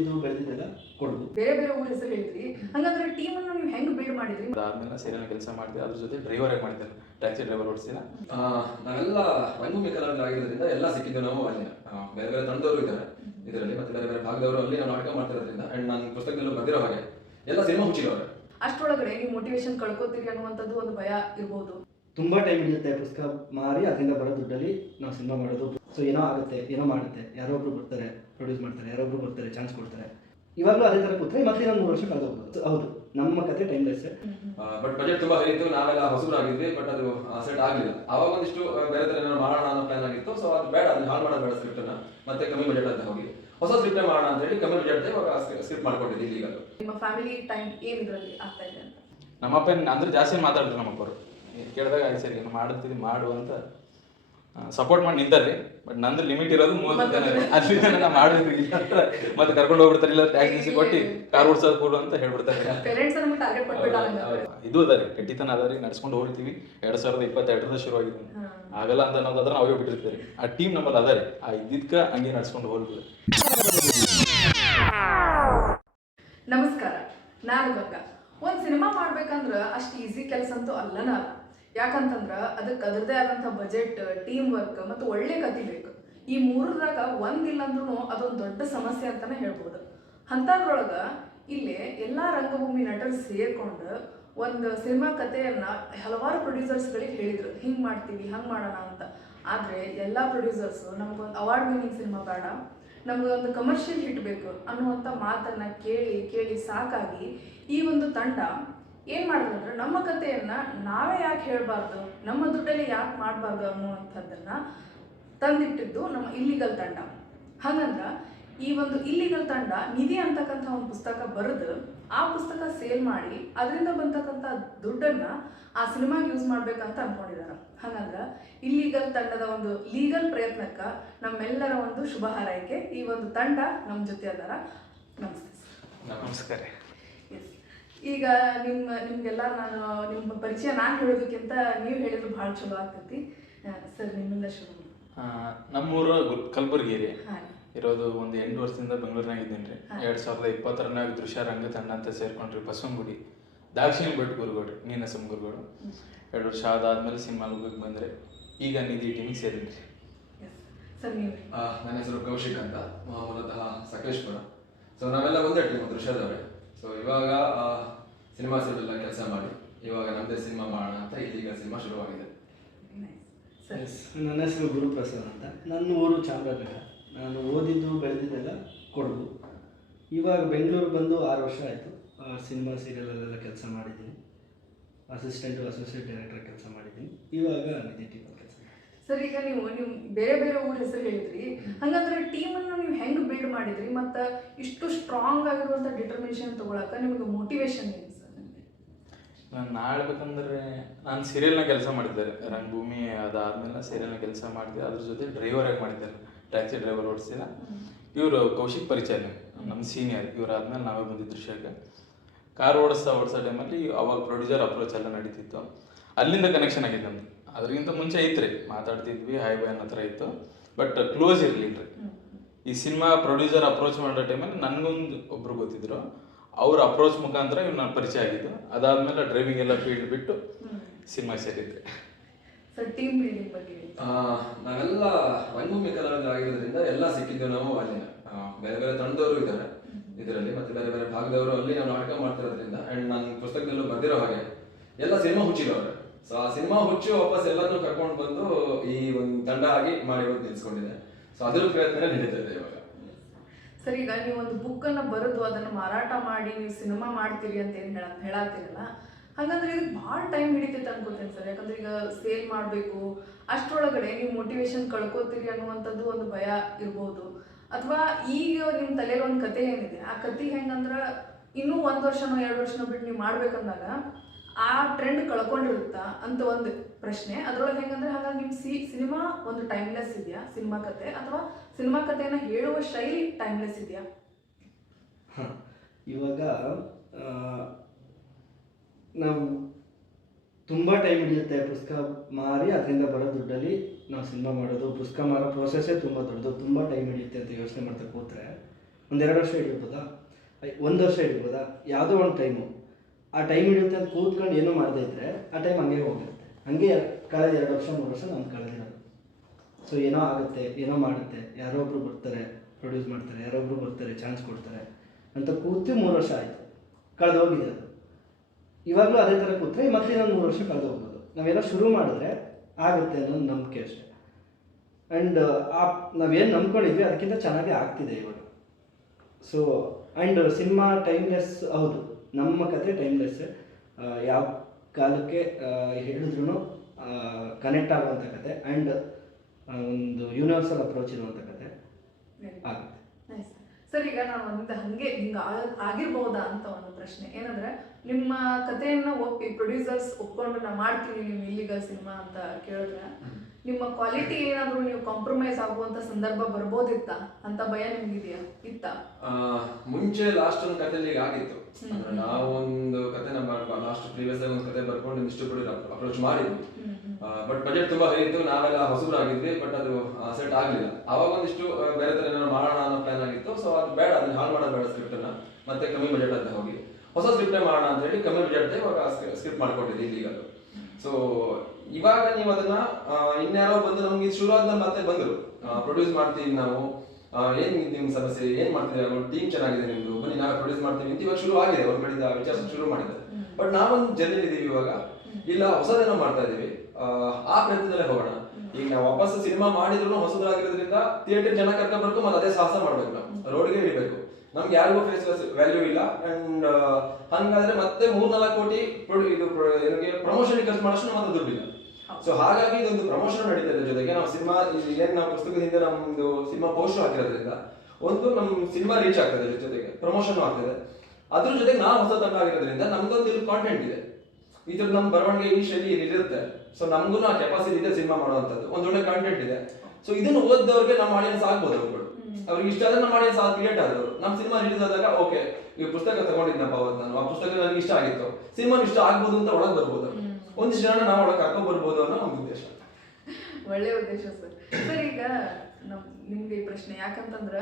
ಓದಿದ್ದು ಬೆಳೆದಿದ್ದೆಲ್ಲ ಕೊಡೋದು. ಬೇರೆ ಬೇರೆ ಊರ ಹೆಸರು ಹೇಳಿದ್ರಿ, ಹಂಗಂದ್ರೆ ಟೀಮ್ ಅನ್ನು ನೀವು ಹೆಂಗ್ ಬಿಲ್ಡ್ ಮಾಡಿದ್ರಿ? ಅದಾದ್ಮೇಲೆ ಸೇರಿನ ಕೆಲಸ ಮಾಡಿದೆ, ಅದ್ರ ಜೊತೆ ಡ್ರೈವರ್ ಆಗಿ ಮಾಡಿದ್ದೇನೆ, ಟ್ಯಾಕ್ಸಿ ಡ್ರೈವರ್ ಓಡಿಸಿದ. ನಾವೆಲ್ಲ ರಂಗಭೂಮಿ ಕಲಾವಿದರಾಗಿರೋದ್ರಿಂದ ಎಲ್ಲ ಸಿಕ್ಕಿದ್ದು ನಾವು ಅಲ್ಲಿ ಬೇರೆ ಬೇರೆ ತಂಡದವರು ಇದ್ದಾರೆ ಇದರಲ್ಲಿ, ಮತ್ತೆ ಬೇರೆ ಬೇರೆ ಭಾಗದವರು ಅಲ್ಲಿ ನಾವು ನಾಟಕ ಮಾಡ್ತಿರೋದ್ರಿಂದ ಅಂಡ್ ನಾನು ಪುಸ್ತಕದಲ್ಲೂ ಬರ್ದಿರೋ ಹಾಗೆ ಎಲ್ಲ ಸಿನಿಮಾ ಹುಚ್ಚಿರೋರು. ಅಷ್ಟರೊಳಗಡೆ ನೀವು ಮೋಟಿವೇಶನ್ ಕಳ್ಕೊತೀರಿ ಅನ್ನುವಂಥದ್ದು ಒಂದು ಭಯ ಇರ್ಬೋದು. ತುಂಬ ಟೈಮ್ ಹಿಡಿಯುತ್ತೆ ಪುಸ್ತಕ ಮಾರಿ ಅದರಿಂದ ಬರೋ ದುಡ್ಡಲ್ಲಿ ನಾವು ಸಿನಿಮಾ ಮಾಡೋದು. ಸೊ ಏನೋ ಆಗುತ್ತೆ, ಏನೋ ಮಾಡುತ್ತೆ, ಯಾರೋ ಒಬ್ರು ಬರ್ತಾರೆ ಪ್ರೊಡ್ಯೂಸ್ ಮಾಡ್ತಾರೆ, ಯಾರೋ ಒಬ್ರು ಬರ್ತಾರೆ ಚಾನ್ಸ್ ಕೊಡ್ತಾರೆ. ಇವಾಗಲೂ ಅದೇ ಥರ ಕೂತ್ರೆ ಮತ್ತೆ ಇನ್ನೊಂದು 3 ವರ್ಷ ಕಳೆದೋಗ್ಬೋದು. ಹೌದು, ನಮ್ಮ ಕತೆ ಟೈಮ್ಲೆಸ್. ಬಟ್ ಬಜೆಟ್ ತುಂಬಾ ಹೈ ಇತ್ತು, ನಾವೆಲ್ಲ ಹೊಸಬರಾಗಿದ್ವಿ, ಬಟ್ ಅದು ಸೆಟ್ ಆಗಲಿಲ್ಲ. ಆವಾಗ ಒಂದಿಷ್ಟು ಬೇರೆ ತರ ಏನಾದ್ರು ಮಾಡೋಣ ಅನ್ನೋ ಪ್ಲಾನ್ ಆಗಿತ್ತು. ಸೊ ಅದು ಬೇಡ, ಅದನ್ನ ಹಾಳು ಮಾಡೋದು ಬೇಡ ಸ್ಕ್ರಿಪ್ಟ್ ಅನ್ನ, ಮತ್ತೆ ಕಮ್ಮಿ ಬಜೆಟ್ ಅಂತ ಹೋಗಿ ಹೊಸ ಸ್ಕ್ರಿಪ್ಟ್ ಮಾಡೋಣ ಅಂತ ಹೇಳಿ ಕಮ್ಮಿ ಬಜೆಟ್ ಇವಾಗ ಸ್ಕ್ರಿಪ್ಟ್ ಮಾಡ್ಕೊಂಡಿದ್ದೀವಿ. ಈಗ ನಿಮ್ಮ ಫ್ಯಾಮಿಲಿ ಟೈಮ್ ಏನ್ ಇದರಲ್ಲಿ ಆಗ್ತಾ ಇದೆ ಅಂತ? ನಮ್ಮಪ್ಪ ಅಂದ್ರೆ ಜಾಸ್ತಿ ಮಾತಾಡಿದ್ರು ನಮ್ಮಪ್ಪರು. ಕೇಳಿದಾಗ ಆಯ್ತು ಸರಿ ಏನು ಮಾಡ್ತೀವಿ ಮಾಡು ಅಂತ ಸಪೋರ್ಟ್ ಮಾಡಿ ನಿಂತಾರ್ರಿ. ಬಟ್ ನಂದು ಲಿಮಿಟ್ ಇರೋದು 30 ಜನ, ಅದ್ರಿಂದ ನಾ ಮಾಡಿದ್ವಿ ಇಲ್ಲ ಅಂತ ಮತ್ತೆ ಕರ್ಕೊಂಡು ಹೋಗ್ಬಿಡ್ತಾರೆ, ಇಲ್ಲ ಟ್ಯಾಕ್ಸಿ ಕೊಟ್ಟು ಕಾರ್ ಓಡಿಸೋದು ಕೊಡು ಅಂತ ಹೇಳ್ಬಿಡ್ತಾರೆ. ಇದು ಅದ ರೀ, ಗಟ್ಟಿತನ ಅದ ರೀ, ನಡ್ಸ್ಕೊಂಡು ಹೋಗ್ತೀವಿ. 2022 ಶುರುವಾಗಿದೆ, ಆಗಲ್ಲ ಅಂತ ಅನ್ನೋದಾದ್ರೆ ನಾವೇ ಬಿಟ್ಟಿರ್ತೀವಿ. ಆ ಟೀಮ್ ನಮ್ಮಲ್ಲಿ ಅದ ರೀ, ಆ ಇದ್ದಿದ್ಕ ಹಂಗೆ ನಡ್ಸ್ಕೊಂಡು ಹೋಗ್ತೀವಿ. ನಮಸ್ಕಾರ, ನಾನು ಗಂಗಾ. ಒಂದು ಸಿನಿಮಾ ಮಾಡ್ಬೇಕಂದ್ರ ಅಷ್ಟು ಈಸಿ ಕೆಲಸ ಅಂತೂ ಅಲ್ಲನ. ಯಾಕಂತಂದ್ರ ಅದಕ್ಕೆ ಅದರದೇ ಆದಂಥ ಬಜೆಟ್, ಟೀಮ್ ವರ್ಕ್ ಮತ್ತು ಒಳ್ಳೆ ಕತೆ ಬೇಕು. ಈ ಮೂರರಾಗ ಒಂದಿಲ್ಲ ಅಂದ್ರೂ ಅದೊಂದು ದೊಡ್ಡ ಸಮಸ್ಯೆ ಅಂತಾನೆ ಹೇಳ್ಬೋದು. ಅಂಥದ್ರೊಳಗ ಇಲ್ಲಿ ಎಲ್ಲ ರಂಗಭೂಮಿ ನಟರು ಸೇರ್ಕೊಂಡು ಒಂದು ಸಿನಿಮಾ ಕಥೆಯನ್ನ ಹಲವಾರು ಪ್ರೊಡ್ಯೂಸರ್ಸ್ಗಳಿಗೆ ಹೇಳಿದ್ರು, ಹಿಂಗೆ ಮಾಡ್ತೀವಿ ಹಂಗೆ ಮಾಡೋಣ ಅಂತ. ಆದರೆ ಎಲ್ಲ ಪ್ರೊಡ್ಯೂಸರ್ಸು ನಮಗೊಂದು ಅವಾರ್ಡ್ ವಿನ್ನಿಂಗ್ ಸಿನಿಮಾ ಬೇಡ, ನಮಗೊಂದು ಕಮರ್ಷಿಯಲ್ ಹಿಟ್ ಬೇಕು ಅನ್ನುವಂಥ ಮಾತನ್ನು ಕೇಳಿ ಕೇಳಿ ಸಾಕಾಗಿ ಈ ಒಂದು ತಂಡ ಏನು ಮಾಡಿದ್ರು ಅಂದರೆ, ನಮ್ಮ ಕಥೆಯನ್ನು ನಾವೇ ಯಾಕೆ ಹೇಳಬಾರ್ದು, ನಮ್ಮ ದುಡ್ಡಲ್ಲಿ ಯಾಕೆ ಮಾಡಬಾರ್ದು ಅನ್ನುವಂಥದ್ದನ್ನು ತಂದಿಟ್ಟಿದ್ದು ನಮ್ಮ ಇಲ್ಲಿಗಲ್ ತಂಡ. ಹಾಗಂದ್ರೆ ಈ ಒಂದು ಇಲ್ಲಿಗಲ್ ತಂಡ ನಿಧಿ ಅಂತಕ್ಕಂಥ ಒಂದು ಪುಸ್ತಕ ಬರೆದು ಆ ಪುಸ್ತಕ ಸೇಲ್ ಮಾಡಿ ಅದರಿಂದ ಬಂತಕ್ಕಂಥ ದುಡ್ಡನ್ನು ಆ ಸಿನಿಮಾಗೆ ಯೂಸ್ ಮಾಡ್ಬೇಕಂತ ಅಂದ್ಕೊಂಡಿದ್ದಾರೆ. ಹಾಗಂದ್ರೆ ಇಲ್ಲಿಗಲ್ ತಂಡದ ಒಂದು ಲೀಗಲ್ ಪ್ರಯತ್ನಕ್ಕೆ ನಮ್ಮೆಲ್ಲರ ಒಂದು ಶುಭ ಹಾರೈಕೆ. ಈ ಒಂದು ತಂಡ ನಮ್ಮ ಜೊತೆ ಅದಾರ. ನಮಸ್ತೆ ಸರ್. ನಮಸ್ಕಾರ. ಎಸ್, ಈಗ ನಿಮಗೆಲ್ಲ ನಾನು ನಿಮ್ಮ ಪರಿಚಯ ನಾನು ಹೇಳೋದಕ್ಕಿಂತ ನೀವು ಹೇಳಿದ್ರು ಭಾಳ ಚಲೋ ಆಗ್ತೈತಿ. ಸರ್, ನಿಮ್ಮಿಂದ ಶುರು. ನಮ್ಮೂರು ಕಲಬುರ್ಗಿ ರೀ, ಹಾಂ. ಇರೋದು ಒಂದು 8 ವರ್ಷದಿಂದ ಬೆಂಗಳೂರಿನಾಗ ಇದ್ದೀನಿ ರೀ. 2020 ದೃಶ್ಯ ರಂಗ ತಂಡ ಅಂತ ಸೇರ್ಕೊಂಡ್ರಿ. ಬಸವನಗುಡಿ ದಾಕ್ಷಿಣಿ ಭಟ್ ಗುರುಗೌಡ್ರಿ, ನೀನಸಂ ಗುರುಗೌಡು. 2 ವರ್ಷ ಅದಾದ್ಮೇಲೆ ಸಿನಿಮಾಗೆ ಬಂದರೆ ಈಗ ನಿಧಿ ಟೀಮಿಗೆ ಸೇರಿದ್ರಿ. ಸರ್, ನೀವು? ನನ್ನ ಹೆಸರು ಕೌಶಿಕ್ ಅಂತ, ಮೂಲತಃ ಸಕಲೇಶ್ಪುರ. ಸೊ ನಾವೆಲ್ಲ ಒಂದೇ ಟೀಮ್, ದೃಶ್ಯದವರೇ. ಸೊ ಇವಾಗ ಸಿನಿಮಾ ಸೀರಿಯಲ್ ಕೆಲಸ ಮಾಡಿ ಇವಾಗ ನಮ್ಮದೇ ಸಿನಿಮಾ ಮಾಡೋಣ ಅಂತ ಇದೀಗ ಸಿನಿಮಾ ಶುರುವಾಗಿದೆ. ನನ್ನ ಹೆಸರು ಗುರುಪ್ರಸಾದ್ ಅಂತ. ನನ್ನ ಊರು ಚಾಮರಾಜನಗರ. ನಾನು ಓದಿದ್ದು ಬೆಳೆದಿದ್ದೆಲ್ಲ ಕೊಡಗು. ಇವಾಗ ಬೆಂಗಳೂರು ಬಂದು 6 ವರ್ಷ ಆಯಿತು. ಸಿನಿಮಾ ಸೀರಿಯಲಲ್ಲೆಲ್ಲ ಕೆಲಸ ಮಾಡಿದ್ದೀನಿ. ಅಸೋಸಿಯೇಟ್ ಡೈರೆಕ್ಟರ್ ಕೆಲಸ ಮಾಡಿದ್ದೀನಿ. ಇವಾಗ ನಿಧಿ ಟೀಮ್ ಕೆಲಸ. ಸರ್, ಈಗ ನೀವು ಬೇರೆ ಬೇರೆ ಊರ ಹೆಸರು ಹೇಳಿದ್ರಿ, ಹಂಗಂದ್ರೆ ಟೀಮನ್ನು ನೀವು ಹೆಂಗೆ ಬಿಲ್ಡ್ ಮಾಡಿದ್ರಿ ಮತ್ತು ಇಷ್ಟು ಸ್ಟ್ರಾಂಗ್ ಆಗಿರುವಂಥ ಡಿಟರ್ಮಿನೇಷನ್ ತೊಗೊಳಕ್ಕೆ ನಿಮಗೆ ಮೋಟಿವೇಶನ್ ಏನು ಸರ್? ನಾನು ಹೇಳ್ಬೇಕಂದ್ರೆ ನಾನು ಸೀರಿಯಲ್ನ ಕೆಲಸ ಮಾಡಿದ್ದಾರೆ, ರಂಗಭೂಮಿ ಅದಾದ್ಮೇಲೆ ಸೀರಿಯಲ್ನ ಕೆಲಸ ಮಾಡಿದೆ, ಅದ್ರ ಜೊತೆ ಡ್ರೈವರ್ ಆಗಿ ಮಾಡಿದ್ದಾರೆ, ಟ್ಯಾಕ್ಸಿ ಡ್ರೈವರ್ ಓಡಿಸಿದ. ಇವರು ಕೌಶಿಕ್ ಪರಿಚಯ ನಮ್ಮ ಸೀನಿಯರ್. ಇವರಾದ್ಮೇಲೆ ನಾವೇ ಬಂದಿದ್ದು ದೃಶ್ಯಕ್ಕೆ. ಕಾರ್ ಓಡಿಸೋ ಟೈಮಲ್ಲಿ ಅವಾಗ ಪ್ರೊಡ್ಯೂಸರ್ ಅಪ್ರೋಚ್ ಎಲ್ಲ ನಡೀತಿತ್ತು, ಅಲ್ಲಿಂದ ಕನೆಕ್ಷನ್ ಆಗಿದೆ ನಮ್ದು. ಅದಕ್ಕಿಂತ ಮುಂಚೆ ಐತ್ರಿ, ಮಾತಾಡ್ತಿದ್ವಿ, ಹಾಯ್ ಬಾಯ್ ಅನ್ನೋ ಥರ ಇತ್ತು, ಬಟ್ ಕ್ಲೋಸ್ ಇರಲಿಲ್ಲ ರೀ. ಈ ಸಿನಿಮಾ ಪ್ರೊಡ್ಯೂಸರ್ ಅಪ್ರೋಚ್ ಮಾಡೋ ಟೈಮಲ್ಲಿ ನನಗೊಂದು ಒಬ್ರು ಗೊತ್ತಿದ್ರು, ಅವ್ರ ಅಪ್ರೋಚ್ ಮುಖಾಂತರ ಇವ್ರು ನಾನು ಪರಿಚಯ ಆಗಿದ್ದು. ಅದಾದ್ಮೇಲೆ ಡ್ರೈವಿಂಗ್ ಎಲ್ಲ ಫೀಲ್ಡ್ ಬಿಟ್ಟು ಸಿನಿಮಾ ಸೇರಿದ್ರಿ. ಸರ್, ಟೀಮ್ ಬಿಲ್ಡಿಂಗ್ ಬಗ್ಗೆ ನಾವೆಲ್ಲ ರಂಗಭೂಮಿ ಕಲಾವಿದರಾಗಿರೋದ್ರಿಂದ ಎಲ್ಲ ಸಿಕ್ಕಿದ್ದು ನಾವು ಅಲ್ಲಿ ಬೇರೆ ಬೇರೆ ತಂಡದವರು ಇದ್ದಾರೆ ಇದರಲ್ಲಿ, ಮತ್ತೆ ಬೇರೆ ಬೇರೆ ಭಾಗದವರು ಅಲ್ಲಿ ನಾವು ನಾಟಕ ಮಾಡ್ತಿರೋದ್ರಿಂದ ಅಂಡ್ ನಾನು ಪುಸ್ತಕದಲ್ಲೂ ಬರ್ದಿರೋ ಹಾಗೆ ಎಲ್ಲ ಸಿನಿಮಾ ಹುಚ್ಚಿರೋರು. ಸೊ ಆ ಸಿನಿಮಾ ಹುಚ್ಚು ವಾಪಸ್ ಎಲ್ಲರನ್ನೂ ಕರ್ಕೊಂಡು ಬಂದು ಈ ಒಂದು ತಂಡ ಆಗಿ ಮಾಡಿ ಇವತ್ತು ನಿಲ್ಸ್ಕೊಂಡಿದೆ. ಸೊ ಅದ್ರ ಪ್ರಯತ್ನ ನಡೀತಾ ಇದೆ ಇವಾಗ. ಸರ್, ಈಗ ನೀವು ಒಂದು ಬುಕ್ಕನ್ನು ಬರೆದು ಅದನ್ನು ಮಾರಾಟ ಮಾಡಿ ನೀವು ಸಿನಿಮಾ ಮಾಡ್ತೀರಿ ಅಂತ ಏನು ಹೇಳತ್ತೀರಲ್ಲ, ಹಾಗಂದ್ರೆ ಇದಕ್ಕೆ ಭಾಳ ಟೈಮ್ ಹಿಡಿತೈತೆ ಅನ್ಕೋತೇನೆ ಸರ್. ಯಾಕಂದ್ರೆ ಈಗ ಸೇಲ್ ಮಾಡಬೇಕು, ಅಷ್ಟರೊಳಗಡೆ ನೀವು ಮೋಟಿವೇಶನ್ ಕಳ್ಕೊತೀರಿ ಅನ್ನುವಂಥದ್ದು ಒಂದು ಭಯ ಇರ್ಬೋದು. ಅಥವಾ ಈಗ ನಿಮ್ಮ ತಲೆಯಲ್ಲಿ ಒಂದು ಕತೆ ಏನಿದೆ, ಆ ಕತೆ ಹೆಂಗಂದ್ರೆ ಇನ್ನೂ 1 ವರ್ಷನೋ 2 ವರ್ಷನೋ ಬಿಟ್ಟು ನೀವು ಮಾಡ್ಬೇಕಂದಾಗ ಆ ಟ್ರೆಂಡ್ ಕಳ್ಕೊಂಡಿರುತ್ತಾ ಅಂತ ಒಂದು ಪ್ರಶ್ನೆ. ಅದರೊಳಗೆ ಹೆಂಗಂದ್ರೆ, ಹಾಗಾಗಿ ನಿಮ್ಮ ಸಿನಿಮಾ ಒಂದು ಟೈಮ್ಲೆಸ್ ಇದೆಯಾ ಸಿನಿಮಾ ಕತೆ, ಅಥವಾ ಸಿನಿಮಾ ಕಥೆಯನ್ನು ಹೇಳುವ ಶೈಲಿ ಟೈಮ್ಲೆಸ್ ಇದೆಯಾ? ಹಾಂ, ಇವಾಗ ನಾವು ತುಂಬ ಟೈಮ್ ಹಿಡಿಯುತ್ತೆ ಪುಸ್ತಕ ಮಾರಿ ಅದರಿಂದ ಬರೋ ದುಡ್ಡಲ್ಲಿ ನಾವು ಸಿನಿಮಾ ಮಾಡೋದು. ಪುಸ್ತಕ ಮಾರೋ ಪ್ರೋಸೆಸ್ಸೇ ತುಂಬ ದೊಡ್ಡದು, ತುಂಬ ಟೈಮ್ ಹಿಡಿಯುತ್ತೆ ಅಂತ ಯೋಚನೆ ಮಾಡ್ತಾ ಕೂತ್ರೆ 1-2 ವರ್ಷ ಹಿಡಿಬೋದಾ, 1 ವರ್ಷ ಹಿಡಿಬೋದಾ, ಯಾವುದೋ ಒಂದು ಟೈಮು ಆ ಟೈಮ್ ಹಿಡಿಯುತ್ತೆ ಅಂತ ಕೂತ್ಕೊಂಡು ಏನೂ ಮಾಡದೇ ಇದ್ದರೆ ಆ ಟೈಮ್ ಹಂಗೆ ಹೋಗಿರುತ್ತೆ. ಹಂಗೆ ಕಳೆದ 2 ವರ್ಷ 3 ವರ್ಷ ನಾನು ಕಳೆದಿರೋದು. ಸೊ ಏನೋ ಆಗುತ್ತೆ, ಏನೋ ಮಾಡುತ್ತೆ, ಯಾರೋ ಒಬ್ರು ಬರ್ತಾರೆ ಪ್ರೊಡ್ಯೂಸ್ ಮಾಡ್ತಾರೆ, ಯಾರೋ ಒಬ್ರು ಬರ್ತಾರೆ ಚಾನ್ಸ್ ಕೊಡ್ತಾರೆ ಅಂತ ಕೂತು 3 ವರ್ಷ ಆಯಿತು, ಕಳೆದು ಹೋಗಿದೆ ಅದು. ಇವಾಗಲೂ ಅದೇ ಥರ ಕೂತ್ರೆ ಮತ್ತೆ ಇನ್ನೊಂದು 3 ವರ್ಷ ಕಳೆದು ಹೋಗ್ಬೋದು. ನಾವೇನೋ ಶುರು ಮಾಡಿದ್ರೆ ಆಗುತ್ತೆ ಅನ್ನೋದು ನಂಬಿಕೆ ಅಷ್ಟೇ. ಆ್ಯಂಡ್ ನಾವೇನು ನಂಬ್ಕೊಂಡಿದ್ವಿ ಅದಕ್ಕಿಂತ ಚೆನ್ನಾಗೇ ಆಗ್ತಿದೆ ಇವಾಗ. ಸೊ ಆ್ಯಂಡ್ ಸಿನಿಮಾ ಟೈಮ್ಲೆಸ್, ಹೌದು ನಮ್ಮ ಕತೆ ಟೈಮ್ಲೆಸ್ಸೇ. ಯಾವ ಕಾಲಕ್ಕೆ ಹೇಳಿದ್ರೂ ಕನೆಕ್ಟ್ ಆಗುವಂಥ ಕತೆ ಆ್ಯಂಡ್ ಒಂದು ಯೂನಿವರ್ಸಲ್ ಅಪ್ರೋಚ್ ಇರುವಂಥ ಕತೆ ಆಗುತ್ತೆ. ಸರ್, ಈಗ ನಾನು ಒಂದು ಹಂಗೆ ಹಿಂಗೆ ಆಗಿರ್ಬೋದಾ ಅಂತ ಒಂದು ಪ್ರಶ್ನೆ ಏನಂದ್ರೆ, ನಿಮ್ಮ ಕಥೆಯನ್ನು ಒಪ್ಪಿ ಪ್ರೊಡ್ಯೂಸರ್ಸ್ ಒಪ್ಕೊಂಡು ನಾ ಮಾಡ್ತೀನಿ ನೀವು ಇಲ್ಲಿಗಲ್ ಸಿನಿಮಾ ಅಂತ ಕೇಳಿದ್ರೆ ನಿಮ್ಮ ಕ್ವಾಲಿಟಿ ಏನಾದರೂ ನೀವು ಕಾಂಪ್ರಮೈಸ್ ಆಗುವಂತ ಸಂದರ್ಭ ಬರ್ಬೋದಿತ್ತ ಅಂತ ಭಯ ನಿಮ್ಗಿದೆಯಾ? ಇತ್ತ ಮುಂಚೆ ಲಾಸ್ಟ್ ಒಂದು ಕಥೆಯಲ್ಲಿ ಆಗಿತ್ತು. ನಾವು ಒಂದು ಕಥೆ ಲಾಸ್ಟ್ ಪ್ರೀವಿಯಸ್ ಆಗಿ ಒಂದು ಕತೆ ಬರ್ಕೊಂಡು ಡಿಸ್ಟ್ರಿಬ್ಯೂಟರ್ ಅಪ್ರೋಚ್ ಮಾಡಿದ್ವಿ. ಬಟ್ ಬಜೆಟ್ ತುಂಬಾ ಇತ್ತು, ನಾವೆಲ್ಲ ಹೊಸಬರಾಗಿದ್ವಿ, ಬಟ್ ಅದು ಸೆಟ್ ಆಗ್ಲಿಲ್ಲ. ಅವಾಗ ಒಂದಿಷ್ಟು ಬೇರೆ ತರ ಏನಾದ್ರು ಮಾಡೋಣ ಅನ್ನೋ ಪ್ಲಾನ್ ಆಗಿತ್ತು. ಸೊ ಅದು ಬೇಡ, ಅದನ್ನ ಹಾಳು ಮಾಡೋದು ಬೇಡ ಸ್ಕ್ರಿಪ್ಟ್ ಅನ್ನ, ಮತ್ತೆ ಕಮ್ಮಿ ಬಜೆಟ್ ಅಂತ ಹೋಗಿ ಹೊಸ ಸ್ಕ್ರಿಪ್ಟ್ ಮಾಡೋಣ ಅಂತ ಹೇಳಿ ಕಮ್ಮಿ ಬಜೆಟ್ ಇವಾಗ ಸ್ಕ್ರಿಪ್ಟ್ ಮಾಡ್ಕೊಂಡಿದ್ದೆ ಇಲ್ಲಿಗಲ್. ಸೊ ಇವಾಗ ನೀವು ಅದನ್ನ ಇನ್ಯಾರೋ ಬಂದು ನಮ್ಗೆ ಶುರು ಆದ್ಮೇಲೆ ಮತ್ತೆ ಬಂದ್ರು ಪ್ರೊಡ್ಯೂಸ್ ಮಾಡ್ತೀವಿ ನಾವು, ಏನ್ ನಿಮ್ ಸಮಸ್ಯೆ, ಏನ್ ಮಾಡ್ತೀವಿ, ಟೀಮ್ ಚೆನ್ನಾಗಿದೆ ನಿಮ್ದು, ಬನ್ನಿ ನಾವೇ ಪ್ರೊಡ್ಯೂಸ್ ಮಾಡ್ತೀವಿ ಅಂತ ಇವಾಗ ಶುರು ಆಗಿದೆ. ಅವ್ರ ಕಡೆಯಿಂದ ವಿಚಾರ ಶುರು ಮಾಡಿದ್ದಾರೆ. ಬಟ್ ನಾವೊಂದು ಜರ್ನಿ ಇದೀವಿ ಇವಾಗ, ಇಲ್ಲ ಹೊಸದೇನೋ ಮಾಡ್ತಾ ಇದೀವಿ, ಆ ಪ್ರಯತ್ನದಲ್ಲೇ ಹೋಗೋಣ. ಈಗ ನಾವು ವಾಪಸ್ ಸಿನಿಮಾ ಮಾಡಿದ್ರು ಹೊಸದಾಗಿರೋದ್ರಿಂದ ಥಿಯೇಟರ್ ಜನ ಕರ್ಕೊಂಡ್ ಬರ್ಬೇಕು, ಮತ್ತೆ ಅದೇ ಸಾಹಸ ಮಾಡ್ಬೇಕು, ನಾವು ರೋಡ್ಗೆ ಹಿಡಿಬೇಕು. ನಮ್ಗೆ ಯಾರಿಗೂ ಫೇಸ್ ವ್ಯಾಲ್ಯೂ ಇಲ್ಲ. ಅಂಡ್ ಹಂಗಾದ್ರೆ ಮತ್ತೆ 3-4 ಕೋಟಿ ಇದು ಪ್ರಮೋಷನ್ ಖರ್ಚು ಮಾಡೋಷ್ಟು ಮಾತ್ರ ದುಡ್ಡಿಲ್ಲ. ಸೊ ಹಾಗಾಗಿ ಇದೊಂದು ಪ್ರಮೋಷನ್ ನಡೀತಾ ಇದೆ. ಜೊತೆಗೆ ನಾವು ಸಿನಿಮಾ ಏನ್ ನಾವು ಪುಸ್ತಕದಿಂದ ನಮ್ದು ಸಿನಿಮಾ ಪೋಸ್ಟರ್ ಹಾಕಿರೋದ್ರಿಂದ ಒಂದು ನಮ್ ಸಿನಿಮಾ ರೀಚ್ ಆಗ್ತದೆ, ಜೊತೆಗೆ ಪ್ರಮೋಷನ್ ಆಗ್ತದೆ. ಅದ್ರ ಜೊತೆಗೆ ನಾವು ಹೊಸ ತಂಡ ಆಗಿರೋದ್ರಿಂದ ನಮ್ದೊಂದು ಇಲ್ಲಿ ಕಾಂಟೆಂಟ್ ಇದೆ, ಇದ್ರ ನಮ್ ಬರವಣಿಗೆ ಈ ಶೈಲಿ ಇರುತ್ತೆ. ಸೊ ನಮ್ಗೂ ಆ ಕೆಪಾಸಿಟಿ ಇದೆ ಸಿನಿಮಾ ಮಾಡುವಂತದ್ದು, ಒಂದ್ ಒಳ್ಳೆ ಕಾಂಟೆಂಟ್ ಇದೆ. ಸೊ ಇದನ್ನು ಓದ್ದವ್ರಿಗೆ ನಮ್ಮ ಆಡಿಯನ್ಸ್ ಆಗ್ಬೋದು, ಅವ್ರುಗಳು ಅವ್ರಿಗೆ ಇಷ್ಟ ಆದ್ರೆ ನಮ್ಮ ಆಡಿಯನ್ಸ್ ಕ್ರಿಯೇಟ್ ಆದ್ರು. ನಮ್ಮ ಸಿನಿಮಾ ರಿಲೀಸ್ ಆದಾಗ ಓಕೆ ಈ ಪುಸ್ತಕ ತಗೊಂಡಿದ್ನಪ್ಪ ಅವತ್ತು ನಾನು, ಆ ಪುಸ್ತಕ ನನಗೆ ಇಷ್ಟ ಆಗಿತ್ತು, ಸಿನಿಮಾ ಇಷ್ಟ ಆಗ್ಬೋದು ಅಂತ ಒಳಗೆ ಬರ್ಬೋದು, ಒಂದಿಷ್ಟು ಜನ ನಾವು ಒಳಗೆ ಕರ್ಕೊಂಡ್ ಬರ್ಬೋದು ಅನ್ನೋ ಒಂದು ಉದ್ದೇಶ. ಒಳ್ಳೆ ಉದ್ದೇಶ ಸರ್. ಸರ್, ಈಗ ನಿಮ್ಗೆ ಈ ಪ್ರಶ್ನೆ ಯಾಕಂತಂದ್ರ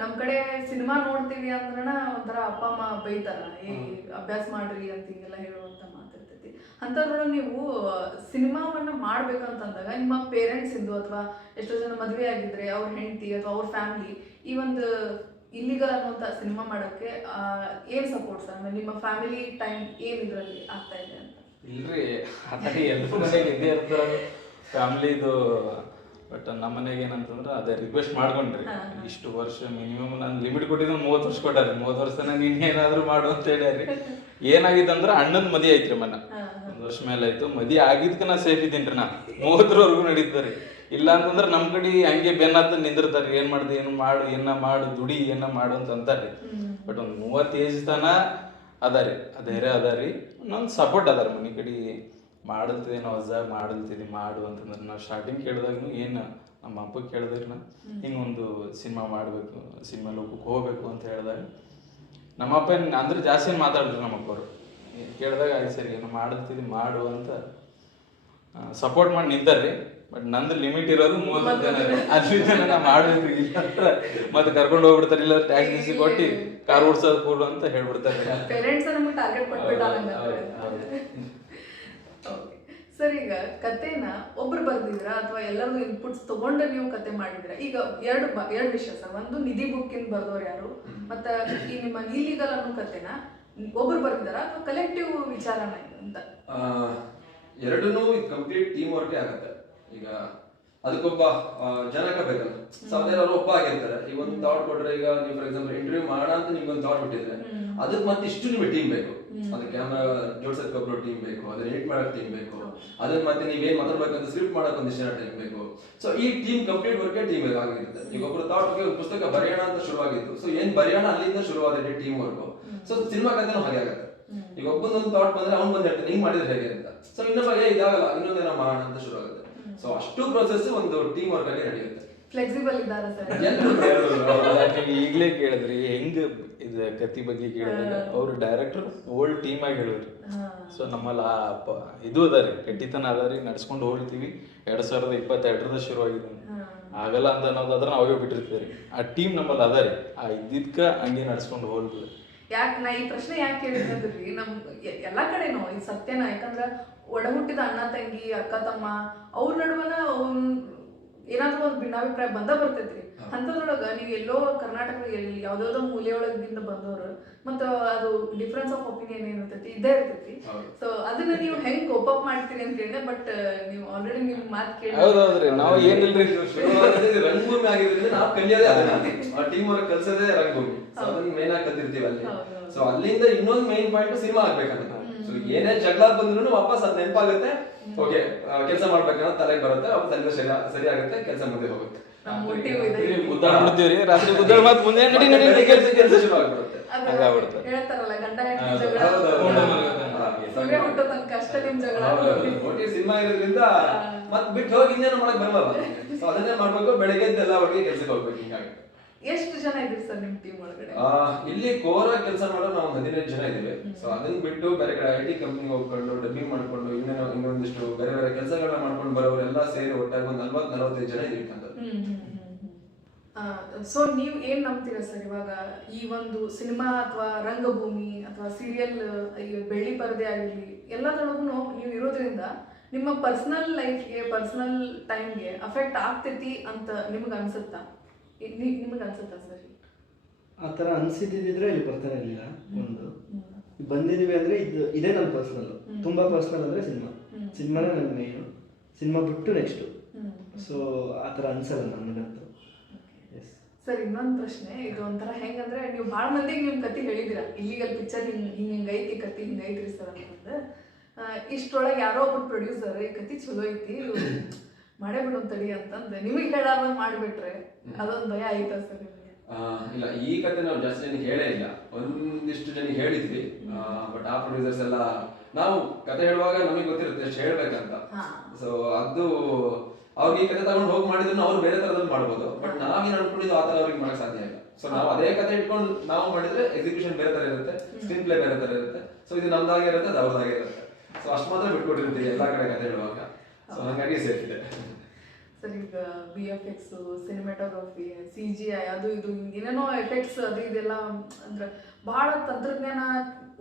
ನಮ್ ಕಡೆ ಸಿನಿಮಾ ನೋಡ್ತೀವಿ ಅಂದ್ರನ ಒಂಥರ ಅಪ್ಪ ಅಮ್ಮ ಬೈತಾರ, ಏ ಅಭ್ಯಾಸ ಮಾಡ್ರಿ ಅಂತ ಹಿಂಗೆಲ್ಲ ಹೇಳುವಂತ ಮಾತಿರ್ತೈತಿ. ಅಂತದ್ರೊಳಗೆ ನೀವು ಸಿನಿಮಾವನ್ನ ಮಾಡ್ಬೇಕಂತಂದಾಗ ನಿಮ್ಮ ಪೇರೆಂಟ್ಸ್ ಇಂದು ಅಥವಾ ಎಷ್ಟೋ ಜನ ಮದುವೆ ಆಗಿದ್ರೆ ಅವ್ರ ಹೆಂಡತಿ ಅಥವಾ ಅವ್ರ ಫ್ಯಾಮಿಲಿ ಈ ಒಂದು ಇಲ್ಲಿಗಲ್ ಅನ್ನುವಂತ ಸಿನಿಮಾ ಮಾಡಕ್ಕೆ ಏನ್ ಸಪೋರ್ಟ್ ಸರ್? ಆಮೇಲೆ ನಿಮ್ಮ ಫ್ಯಾಮಿಲಿ ಟೈಮ್ ಏನ್ ಇದ್ರಲ್ಲಿ ಆಗ್ತಾ ಇದೆ ಅಂತ? ಇಲ್ರಿ, ಅದೇ ಎಲ್ಲರೂ ಮನೆಗೆ ಇದೇ ಇರ್ತಾರೆ ಫ್ಯಾಮಿಲಿದು. ಬಟ್ ನಮ್ಮ ಮನೆಗೆ ಏನಂತಂದ್ರೆ ಅದೇ ರಿಕ್ವೆಸ್ಟ್ ಮಾಡ್ಕೊಂಡ್ರಿ, ಇಷ್ಟು ವರ್ಷ ಮಿನಿಮಮ್ ನಾನು ಲಿಮಿಟ್ ಕೊಟ್ಟಿದ್ದು 30 ವರ್ಷ ಕೊಟ್ಟಾರಿ. 30 ವರ್ಷನ ನೀನ್ ಏನಾದ್ರು ಮಾಡು ಅಂತ ಹೇಳ್ಯಾರಿ. ಏನಾಗಿತ್ತಂದ್ರ ಅಣ್ಣನ ಮದಿ ಐತ್ರಿ, ಮನ 1 ವರ್ಷ ಮೇಲೆ ಆಯ್ತು. ಮದಿ ಆಗಿದ್ಕ ನಾ ಸೇಫ್ ಇದ್ದೀನ್ರಿ, ನಾ 30ರವರೆಗೂ ನಡೀತಾರಿ. ಇಲ್ಲ ಅಂತಂದ್ರೆ ನಮ್ ಕಡೆ ಹಂಗೆ ಬೆನ್ನತ್ತ ನಿಂದಿರ್ತಾರ, ಏನ್ ಮಾಡ್ದೆ, ಏನು ಮಾಡು, ಏನ ಮಾಡು, ದುಡಿ, ಏನ ಮಾಡು ಅಂತ ಅಂತಾರ್ರಿ. ಬಟ್ ಒಂದ್ 30 ಏಜ್ ತನ ಅದಾರಿ, ಧೈರ್ಯ ಅದಾರಿ, ಇನ್ನೊಂದು ಸಪೋರ್ಟ್ ಅದಾರ ಮನೆ ಕಡೆ. ಮಾಡಲ್ತಿದೆ ನಾವು ಹೊಸದಾಗಿ ಮಾಡಲ್ತಿದ್ವಿ ಮಾಡು ಅಂತಂದ್ರೆ, ನಾವು ಸ್ಟಾರ್ಟಿಂಗ್ ಕೇಳಿದಾಗೂ ಏನು ನಮ್ಮ ಅಪ್ಪ ಕೇಳಿದ್ರಿ ಹಿಂಗೊಂದು ಸಿನಿಮಾ ಮಾಡಬೇಕು, ಸಿನಿಮಾ ಲೋಕಕ್ಕೆ ಹೋಗ್ಬೇಕು ಅಂತ ಹೇಳಿದಾಗ ನಮ್ಮ ಅಪ್ಪ ಅಂದ್ರೆ ಜಾಸ್ತಿ ಏನು ಮಾತಾಡಿದ್ರು. ನಮ್ಮ ಅಪ್ಪರು ಕೇಳಿದಾಗ ಆಯ್ತು ಸರಿ ಏನೋ ಮಾಡಲ್ತಿದ್ವಿ ಮಾಡು ಅಂತ ಸಪೋರ್ಟ್ ಮಾಡಿ ನಿಂತಾರ್ರಿ. ಬಟ್ ನಂದು ಲಿಮಿಟ್ ಇರೋದು 30 ಜನ ರೀ, ಅದ್ರಿಂದ ನಾ ಮಾಡಬೇಕು. ಇಲ್ಲ ಮತ್ತೆ ಕರ್ಕೊಂಡು ಹೋಗ್ಬಿಡ್ತಾರೆ, ಇಲ್ಲ ಟ್ಯಾಕ್ಸ್ ಗೀಸಿ ಕೊಟ್ಟು ಕಾರ್ ಓಡಿಸೋದು ಕೂಡು ಅಂತ ಹೇಳ್ಬಿಡ್ತಾರೆ. ಸರ್, ಈಗ ಕತೆನ ಒಬ್ರು ಬರ್ದಿದ್ರ ಅಥವಾ ಎಲ್ಲರೂ ಇನ್ಪುಟ್ಸ್ ತಗೊಂಡು ನೀವು ಕತೆ ಮಾಡಿದ್ರ? ಈಗ ಎರಡು ವಿಷಯ ಸರ್. ಒಂದು ನಿಧಿ ಬುಕ್ಕಿಂದ ಬರ್ದವ್ರು ಯಾರು, ಮತ್ತ ಈ ನಿಮ್ಮ ಇಲ್ಲಿಗಲ್ ಅನ್ನೋ ಕತೆನ ಒಬ್ರು ಬರ್ದಿದಾರ ಅಥವಾ ಕಲೆಕ್ಟಿವ್ ವಿಚಾರನ ಅಂತ? ಎರಡನ್ನೂ ಕಂಪ್ಲೀಟ್ ಟೀಮ್ ವರ್ಕ್ ಆಗುತ್ತೆ. ಈಗ ಅದಕ್ಕೊಬ್ಬ ಜನಕ ಬೇಕಲ್ಲ, ಸಾವಿರಾರು ಒಬ್ಬ ಆಗಿರ್ತಾರೆ. ಈಗ ಒಂದು ಥಾಟ್ ಕೊಟ್ರೆ, ಈಗ ನೀವು ಫಾರ್ ಎಕ್ಸಾಂಪಲ್ ಇಂಟರ್ವ್ಯೂ ಮಾಡೋಣ ಅಂತ ನಿಮ್ಗೆ ಒಂದು ಥಾಟ್ ಬಿಟ್ಟಿದ್ರೆ ಅದಕ್ಕೆ ಮತ್ತೆ ಇಷ್ಟು ನಿಮಗೆ ಟೀಮ್ ಬೇಕು. ಅದು ಕ್ಯಾಮ್ರಾ ಜೋಡ್ಸಕ್ಕೆ ಒಬ್ಬರು ಟೀಮ್ ಬೇಕು, ಅದನ್ನ ಎಡಿಟ್ ಮಾಡಕ್ ಟೀಮ್ ಬೇಕು, ಅದನ್ನ ಮತ್ತೆ ನೀವೇನ್ ಮಾತಾಡ್ಬೇಕಂತ ಸ್ಕ್ರಿಪ್ಟ್ ಮಾಡಕ್ ಒಂದಿಷ್ಟು ಜನ ಟೀಮ್ ಬೇಕು. ಸೊ ಈ ಟೀಮ್ ಕಂಪ್ಲೀಟ್ ವರ್ಕ್ ಟೀಮ್ ಆಗಿರುತ್ತೆ. ಈಗ ಒಬ್ರು ಥಾಟ್ಗೆ ಒಂದು ಪುಸ್ತಕ ಬರೆಯೋಣ ಅಂತ ಶುರುವಾಗಿತ್ತು. ಸೊ ಏನ್ ಬರೆಯೋಣ ಅಲ್ಲಿಂದ ಶುರುವಾದ ಟೀಮ್ ವರ್ಕ್. ಸೊ ಸಿನಿಮಾ ಕಥೆನೂ ಹಾಗೆ ಆಗುತ್ತೆ. ಈಗ ಒಬ್ಬೊಂದೊಂದು ಥಾಟ್ ಬಂದ್ರೆ ಅವ್ನು ಬಂದು ಹೇಳ್ತಾನೆ ಹಿಂಗ್ ಮಾಡಿದ್ರೆ ಹೇಗೆ ಅಂತ. ಸೊ ಇನ್ನೊಬ್ಬ ಇದಾಗಲ್ಲ, ಇನ್ನೊಂದೇನೋ ಮಾಡೋಣ ಅಂತ ಶುರು ಆಗುತ್ತೆ. ಸೊ ಅಷ್ಟು ಪ್ರೊಸೆಸ್ ಒಂದು ಟೀಮ್ ವರ್ಕ್ ಆಗಿ ನಡೆಯುತ್ತೆ. ಫ್ಲೆಕ್ಸಿಬಲ್ ಇದ್ದಾರೆ ಸರ್. ನೀವು ಈಗಲೇ ಕೇಳಿದ್ರಿ ಹೆಂಗ್ ಇದು ಕತಿ ಬಗ್ಗೆ ಕೇಳಿದಾಗ ಅವ್ರು ಡೈರೆಕ್ಟರ್ ಓಲ್ಡ್ ಟೀಮ್ ಆಗಿ ಹೇಳಿದ್ರು. ಸೊ ನಮ್ಮಲ್ಲಿ ಇದು ಅದಾರಿ, ಗಟ್ಟಿತನ ಅದಾರಿ, ನಡ್ಸ್ಕೊಂಡು ಹೋಗ್ತೀವಿ. 2022 ಶುರುವಾಗಿದೆ. ಆಗಲ್ಲ ಅಂತ ಅನ್ನೋದಾದ್ರೆ ನಾವು ಅವಾಗೇ ಬಿಟ್ಟಿರ್ತೀವಿ ರೀ. ಆ ಟೀಮ್ ನಮ್ಮಲ್ಲಿ ಅದ ರೀ, ಆ ಇದ್ದಿದ್ಕ ಹಂಗೆ ನಡ್ಸ್ಕೊಂಡು ಹೋಗ್ಲಿ. ಯಾಕೆ ನಾ ಈ ಪ್ರಶ್ನೆ ಯಾಕೆ ಕೇಳಿದ್ರಿ, ನಮ್ ಎಲ್ಲಾ ಕಡೆನೂ ಇದು ಸತ್ಯನ. ಯಾಕಂದ್ರ ಒಡ ಹುಟ್ಟಿದ ಅಣ್ಣ ತಂಗಿ ಅಕ್ಕ ತಮ್ಮ ಅವ್ರ ನಡುವನ ಏನಾದ್ರೂ ಒಂದು ಭಿನ್ನಾಭಿಪ್ರಾಯ ಬರ್ತೈತ್ರಿ. ಅಂತದ್ರೊಳಗ ನೀವು ಎಲ್ಲೋ ಕರ್ನಾಟಕದ ಯಾವ್ದಾವ್ದೋ ಮೂಲೆಯೊಳಗಿಂದ ಬಂದವರು ಮತ್ತು ಅದು ಡಿಫ್ರೆನ್ಸ್ ಆಫ್ ಒಪಿನಿಯನ್ ಏನಿರ್ತೈತಿ ಇದ್ದೇ ಇರ್ತೈತಿ. ಸೊ ಅದನ್ನ ನೀವು ಹೆಂಗ್ ಕೋಪ್ ಅಪ್ ಮಾಡ್ತೀರಿ ಅಂತ ಹೇಳಿದೆ. ಬಟ್ ನೀವು ಆಲ್ರೆಡಿ ನಿಮ್ ಮಾತು ಕೇಳಿ ಹೌದೌದ್ರಿ, ನಾವು ಏನಿಲ್ರಿ ರಂಗಭೂಮಿ ಆಗಿರೋದ್ರಿಂದ ನಾವು ಕಲಿಯೋದೇ ಅದನ್ನ, ಆ ಟೀಮ್ ವರ್ಕ್ ಕಲ್ಸೋದೇ ರಂಗಭೂಮಿ. ಸೊ ಅದನ್ನ ಮೇನ್ ಆಗಿ ಕಲ್ತಿರ್ತೀವಿ ಅಲ್ಲಿ. ಸೊ ಅಲ್ಲಿಂದ ಇನ್ನೊಂದು ಮೇನ್ ಪಾಯಿಂಟ್ ಸಿನಿಮಾ ಆಗ್ಬೇಕಂತ. ಸೊ ಏನೇ ಜಗಳ ಬಂದ್ರು ವಾಪಸ್ ಅದ್ ನೆನಪಾಗುತ್ತೆ. ಓಕೆ, ಕೆಲಸ ಮಾಡ್ಬೇಕನ್ನೋ ತಲೆಗೆ ಬರುತ್ತೆ, ವಾಪಸ್ ಅಲ್ಲಿಂದ ಸರಿ ಆಗುತ್ತೆ, ಕೆಲಸ ಮುಂದೆ ಹೋಗುತ್ತೆ. ಗುದ್ದಾಡ್ಬಿಡ್ತೀವ್ರಿ ರಾತ್ರಿ, ಗುದ್ದಾಡ್ ಮಾತು ಮುಂದೆ ನಡಿ ನಡಿ ನಡಿ ಕೆಲಸ ಶುರು ಆಗ್ಬಿಡುತ್ತೆ. ಹೇಳ್ತಾರಲ್ಲ ಗಂಡ ಹೆಂಡತಿ ಜಗಳ ಸೂರ್ಯ ಹುಟ್ಟೋ ತನಕ ಅಷ್ಟೇ ನಿಮ್ ಜಗಳ. ಒಟ್ಟಿಗೆ ಸಿನಿಮಾ ಇರೋದ್ರಿಂದ ಮತ್ ಬಿಟ್ಟು ಹೋಗಿ ಇನ್ನೇನು ಮಾಡಕ್ ಬರಲ್ಲ. ಸೊ ಅದನ್ನೇ ಮಾಡ್ಬೇಕು, ಬೆಳಗ್ಗೆ ಎದ್ದೆಲ್ಲ ಒಟ್ಟಿಗೆ ಕೆಲ್ಸಕ್ಕೆ ಹೋಗ್ಬೇಕು. ಹಿಂಗಾಗಿ ಎಷ್ಟು ಜನ ಇದ್ರಿ ಸರ್ ನಿಮ್ ಟೀಮ್ ಒಳಗಡೆ? ಇಲ್ಲಿ ಕೋರ್ ಕೆಲಸ ಮಾಡೋ ನಾವು 15 ಜನ ಇದೀವಿ. ಸೊ ಅದನ್ನ ಬಿಟ್ಟು ಬೇರೆ ಕಡೆ IT ಕಂಪ್ನಿ ಹೋಗ್ಕೊಂಡು ಡಬ್ಬಿಂಗ್ ಮಾಡ್ಕೊಂಡು ಇನ್ನೊಂದಿಷ್ಟು ಬೇರೆ ಬೇರೆ ಕೆಲಸಗಳನ್ನ ಮಾಡ್ಕೊಂಡು ಬರೋರೆಲ್ಲ ಸೇರಿ ಒಟ್ಟಾಗಿ ಒಂದು 40-45 ಜನ ಇದೀವಿ ಅಂತ. ಸೊ ನೀವು ಏನ್ ನಂಬ್ತೀರಾ ಸರ್ ಇವಾಗ ಈ ಒಂದು ಸಿನಿಮಾ ಅಥವಾ ರಂಗಭೂಮಿ ಅಥವಾ ಸೀರಿಯಲ್ ಬೆಳ್ಳಿ ಪರದೆ ಆಗಿರ್ಲಿ ಎಲ್ಲದರೊಳಗೂ ನೀವು ಇರೋದ್ರಿಂದ ನಿಮ್ಮ ಪರ್ಸನಲ್ ಲೈಫ್ಗೆ ಪರ್ಸನಲ್ ಟೈಮ್ಗೆ ಅಫೆಕ್ಟ್ ಆಗ್ತೈತಿ ಅಂತ ನಿಮ್ಗೆ ಅನ್ಸುತ್ತಾ? ನಿಮ್ಗೆ ಅನ್ಸುತ್ತಾ ಸರ್? ಆ ಥರ ಅನ್ಸಿದ್ದಿದ್ರೆ ಇಲ್ಲಿ ಬರ್ತಾನೆ ಇರಲಿಲ್ಲ. ಒಂದು ಬಂದಿದ್ದೀವಿ ಅಂದರೆ ಇದೇ ನನ್ನ ಪರ್ಸ್ನಲ್, ತುಂಬ ಪರ್ಸ್ನಲ್ ಅಂದರೆ ಸಿನಿಮಾನೇ ನನ್ನ ಮೇನು. ಸಿನಿಮಾ ಬಿಟ್ಟು ನೆಕ್ಸ್ಟು. ಸೊ ಆ ಥರ ಅನ್ಸಲ್ಲ ನನಗಂತೂ. ಸರ್ ಇನ್ನೊಂದು ಪ್ರಶ್ನೆ, ಇದು ಒಂಥರ ಹೆಂಗಂದ್ರೆ ನೀವು ಭಾಳ ಮಂದಿಗೆ ನಿಮ್ಮ ಕತೆ ಹೇಳಿದಿರ, ಇಲ್ಲಿಗಲ್ ಪಿಕ್ಚರ್ ಹಿಂಗೈತಿ ಕತೆ ಹಿಂಗೈತ್ರಿ ಸರ್ ಅಂತಂದು. ಇಷ್ಟರೊಳಗೆ ಯಾರೋ ಒಬ್ಬರು ಪ್ರೊಡ್ಯೂಸರ್ ಈ ಕತೆ ಚಲೋ ಐತಿ ಮಾಡೇ ಬಿಡು ತಡಿ ಅಂತಂದು ನಿಮಗೆ ಹೇಳಾರ ಮಾಡಿಬಿಟ್ರೆ ಅದೊಂದು ಭಯ ಆಯ್ತಾ ಸರ್ ನಿಮಗೆ? ಇಲ್ಲ, ಈ ಕತೆ ನಾವು ಜಾಸ್ತಿ ಜನಕ್ಕೆ ಹೇಳೇ ಇಲ್ಲ. ಒಂದಿಷ್ಟು ಜನಕ್ಕೆ ಹೇಳಿದ್ವಿ, ಬಟ್ ಆ ಪ್ರೊಡ್ಯೂಸರ್ಸ್ ಎಲ್ಲ ನಾವು ಕತೆ ಹೇಳುವಾಗ ನಮಗೆ ಗೊತ್ತಿರುತ್ತೆ ಎಷ್ಟು ಹೇಳ್ಬೇಕಂತ. ಸೊ ಅದು ಅವ್ರಿಗೆ ಈ ಕತೆ ತಗೊಂಡು ಹೋಗಿ ಮಾಡಿದ್ರು ಅವ್ರು ಬೇರೆ ತರದಲ್ಲಿ ಮಾಡ್ಬೋದು. ಬಟ್ ನಾವೇನ್ ಅನ್ಕೊಂಡಿದ್ದು ಆ ತರ ಅವ್ರಿಗೆ ಮಾಡಕ್ ಸಾಧ್ಯ ಇಲ್ಲ. ಸೊ ನಾವು ಅದೇ ಕತೆ ಇಟ್ಕೊಂಡು ನಾವು ಮಾಡಿದ್ರೆ ಎಕ್ಸಿಕ್ಯೂಷನ್ ಬೇರೆ ತರ ಇರುತ್ತೆ, ಸ್ಕ್ರೀನ್ ಪ್ಲೇ ಬೇರೆ ತರ ಇರುತ್ತೆ. ಸೊ ಇದು ನಮ್ದಾಗೆ ಇರುತ್ತೆ, ಅದು ಅವ್ರದಾಗೆ ಇರುತ್ತೆ. ಸೊ ಅಷ್ಟು ಮಾತ್ರ ಬಿಟ್ಕೊಟ್ಟಿರ್ತೀವಿ ಎಲ್ಲಾ ಕಡೆ ಕತೆ ಹೇಳುವಾಗ. ಸೊ ಹಂಗಾಗಿ ಸೇಫ್ ಇದೆ. ಸರ್ ಈಗ VFX, ಸಿನಿಮಾಟೋಗ್ರಫಿ, CGI ಅದು ಇದು ಏನೇನೋ ಎಫೆಕ್ಟ್ಸ್ ಅದು ಇದೆಲ್ಲ ಅಂದ್ರೆ ಬಹಳ ತಂತ್ರಜ್ಞಾನ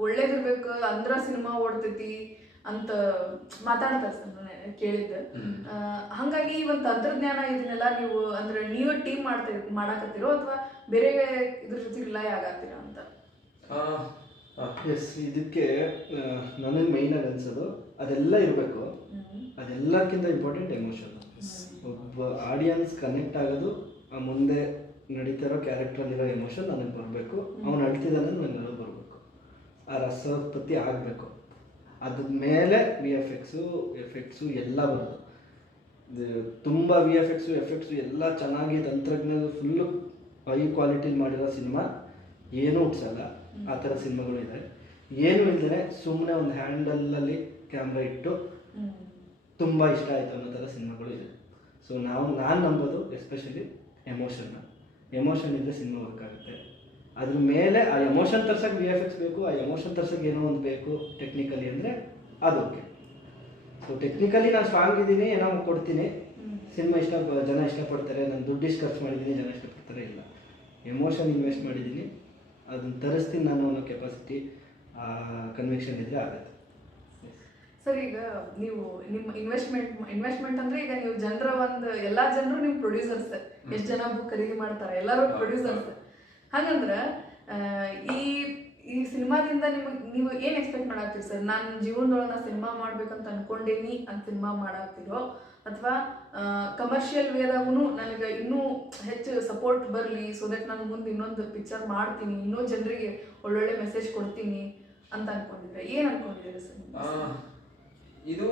ಒಳ್ಳೇದಿರ್ಬೇಕು ಅಂದ್ರ ಸಿನಿಮಾ ಓಡ್ತೈತಿ ಅಂತ ಮಾತಾಡ್ತಾರೆ ಸರ್, ನಾನು ಕೇಳಿದ್ದೆ. ಹಂಗಾಗಿ ಈ ಒಂದು ತಂತ್ರಜ್ಞಾನ ಇದನ್ನೆಲ್ಲ ನೀವು ಅಂದ್ರೆ ನೀವು ಟೀಮ್ ಮಾಡಾಕತ್ತೀರೋ ಅಥವಾ ಬೇರೆ ಇದ್ರ ಜೊತೆ ರಿಲೈ ಆಗತ್ತೀರಾ ಅಂತ? ಎಸ್, ಇದಕ್ಕೆ ನನಗೆ ಮೈನಾಗಿ ಅನ್ಸೋದು ಅದೆಲ್ಲ ಇರಬೇಕು. ಅದೆಲ್ಲಕ್ಕಿಂತ ಇಂಪಾರ್ಟೆಂಟ್ ಎಮೋಷನ್. ಒಬ್ಬ ಆಡಿಯನ್ಸ್ ಕನೆಕ್ಟ್ ಆಗೋದು ಆ ಮುಂದೆ ನಡೀತಿರೋ ಕ್ಯಾರೆಕ್ಟ್ರಲ್ಲಿರೋ ಎಮೋಷನ್ ನನಗೆ ಬರಬೇಕು. ಅವ್ನು ಅಳ್ತಿದ್ದಾನೆ ನನಗೆ ಬರಬೇಕು. ಆ ರಸೋತ್ಪತ್ತಿ ಆಗಬೇಕು. ಅದ್ರ ಮೇಲೆ ಎಫೆಕ್ಟ್ಸು ಎಲ್ಲ ಬರೋದು. ತುಂಬ ಎಫೆಕ್ಟ್ಸು ಎಲ್ಲ ಚೆನ್ನಾಗಿ ತಂತ್ರಜ್ಞಾನ ಫುಲ್ಲು ಹೈ ಕ್ವಾಲಿಟಿಲಿ ಮಾಡಿರೋ ಸಿನಿಮಾ ಏನೂ ಹುಟ್ಸಲ್ಲ. ಆ ಥರ ಸಿನಿಮಾಗಳು ಇದೆ. ಏನೂ ಇಲ್ದೇ ಸುಮ್ಮನೆ ಒಂದು ಹ್ಯಾಂಡಲಲ್ಲಿ ಕ್ಯಾಮ್ರಾ ಇಟ್ಟು ತುಂಬ ಇಷ್ಟ ಆಯಿತು ಅನ್ನೋ ಥರ ಸಿನಿಮಾಗಳು ಇದೆ. ಸೊ ನಾನು ನಂಬೋದು ಎಸ್ಪೆಷಲಿ ಎಮೋಷನ್ ಇದ್ದರೆ ಸಿನಿಮಾ ವರ್ಕ್ ಆಗುತ್ತೆ. ಅದ್ರ ಮೇಲೆ ಆ ಎಮೋಷನ್ ತರ್ಸಕ್ಕೆ VFX ಬೇಕು, ಆ ಎಮೋಷನ್ ತರ್ಸಕ್ಕೆ ಏನೋ ಒಂದು ಬೇಕು ಟೆಕ್ನಿಕಲಿ ಅಂದರೆ ಅದು ಓಕೆ. ಸೊ ಟೆಕ್ನಿಕಲಿ ನಾನು ಸ್ಟ್ರಾಂಗ್ ಇದ್ದೀನಿ, ಏನೋ ಕೊಡ್ತೀನಿ, ಸಿನಿಮಾ ಜನ ಇಷ್ಟಪಡ್ತಾರೆ, ನಾನು ದುಡ್ಡು ಇಷ್ಟು ಖರ್ಚು ಮಾಡಿದ್ದೀನಿ, ಜನ ಇಷ್ಟಪಡ್ತಾರೆ. ಇಲ್ಲ, ಎಮೋಷನ್ ಇನ್ವೆಸ್ಟ್ ಮಾಡಿದ್ದೀನಿ, ಅದನ್ನು ತರಿಸ್ತೀನಿ ನಾನು ಅನ್ನೋ ಕೆಪಾಸಿಟಿ, ಕನ್ವಿಕ್ಷನ್ ಇದ್ದರೆ ಆಗುತ್ತೆ. ಸರ್ ಈಗ ನೀವು ನಿಮ್ಮ ಇನ್ವೆಸ್ಟ್ಮೆಂಟ್ ಅಂದ್ರೆ ಈಗ ನೀವು ಜನರ ಒಂದು ಎಲ್ಲಾ ಜನರು ನೀವು ಪ್ರೊಡ್ಯೂಸರ್ಸ್, ಎಷ್ಟು ಜನ ಬುಕ್ ಖರೀದಿ ಮಾಡ್ತಾರೆ ಎಲ್ಲರೂ ಪ್ರೊಡ್ಯೂಸರ್ಸ್. ಹಾಗಂದ್ರೆ ಈ ಸಿನಿಮಾದಿಂದ ನೀವು ಏನು ಎಕ್ಸ್ಪೆಕ್ಟ್ ಮಾಡಾಕ್ತೀರಿ ಸರ್? ನಾನು ಜೀವನದೊಳಗೆ ಸಿನಿಮಾ ಮಾಡ್ಬೇಕಂತ ಅನ್ಕೊಂಡೇನಿ ಅಂತ ಸಿನಿಮಾ ಮಾಡಾಕ್ತಿರೋ ಅಥವಾ ಕಮರ್ಷಿಯಲ್ ವೇದಾಗೂ ನನಗೆ ಇನ್ನೂ ಹೆಚ್ಚು ಸಪೋರ್ಟ್ ಬರಲಿ, ಸೊ ದಟ್ ನಾನು ಮುಂದೆ ಇನ್ನೊಂದು ಪಿಕ್ಚರ್ ಮಾಡ್ತೀನಿ, ಇನ್ನೂ ಜನರಿಗೆ ಒಳ್ಳೊಳ್ಳೆ ಮೆಸೇಜ್ ಕೊಡ್ತೀನಿ ಅಂತ ಅನ್ಕೊಂಡಿದ್ರೆ ಏನು ಅನ್ಕೊಂಡಿದ್ದೀರಿ ಸರ್? ಇದು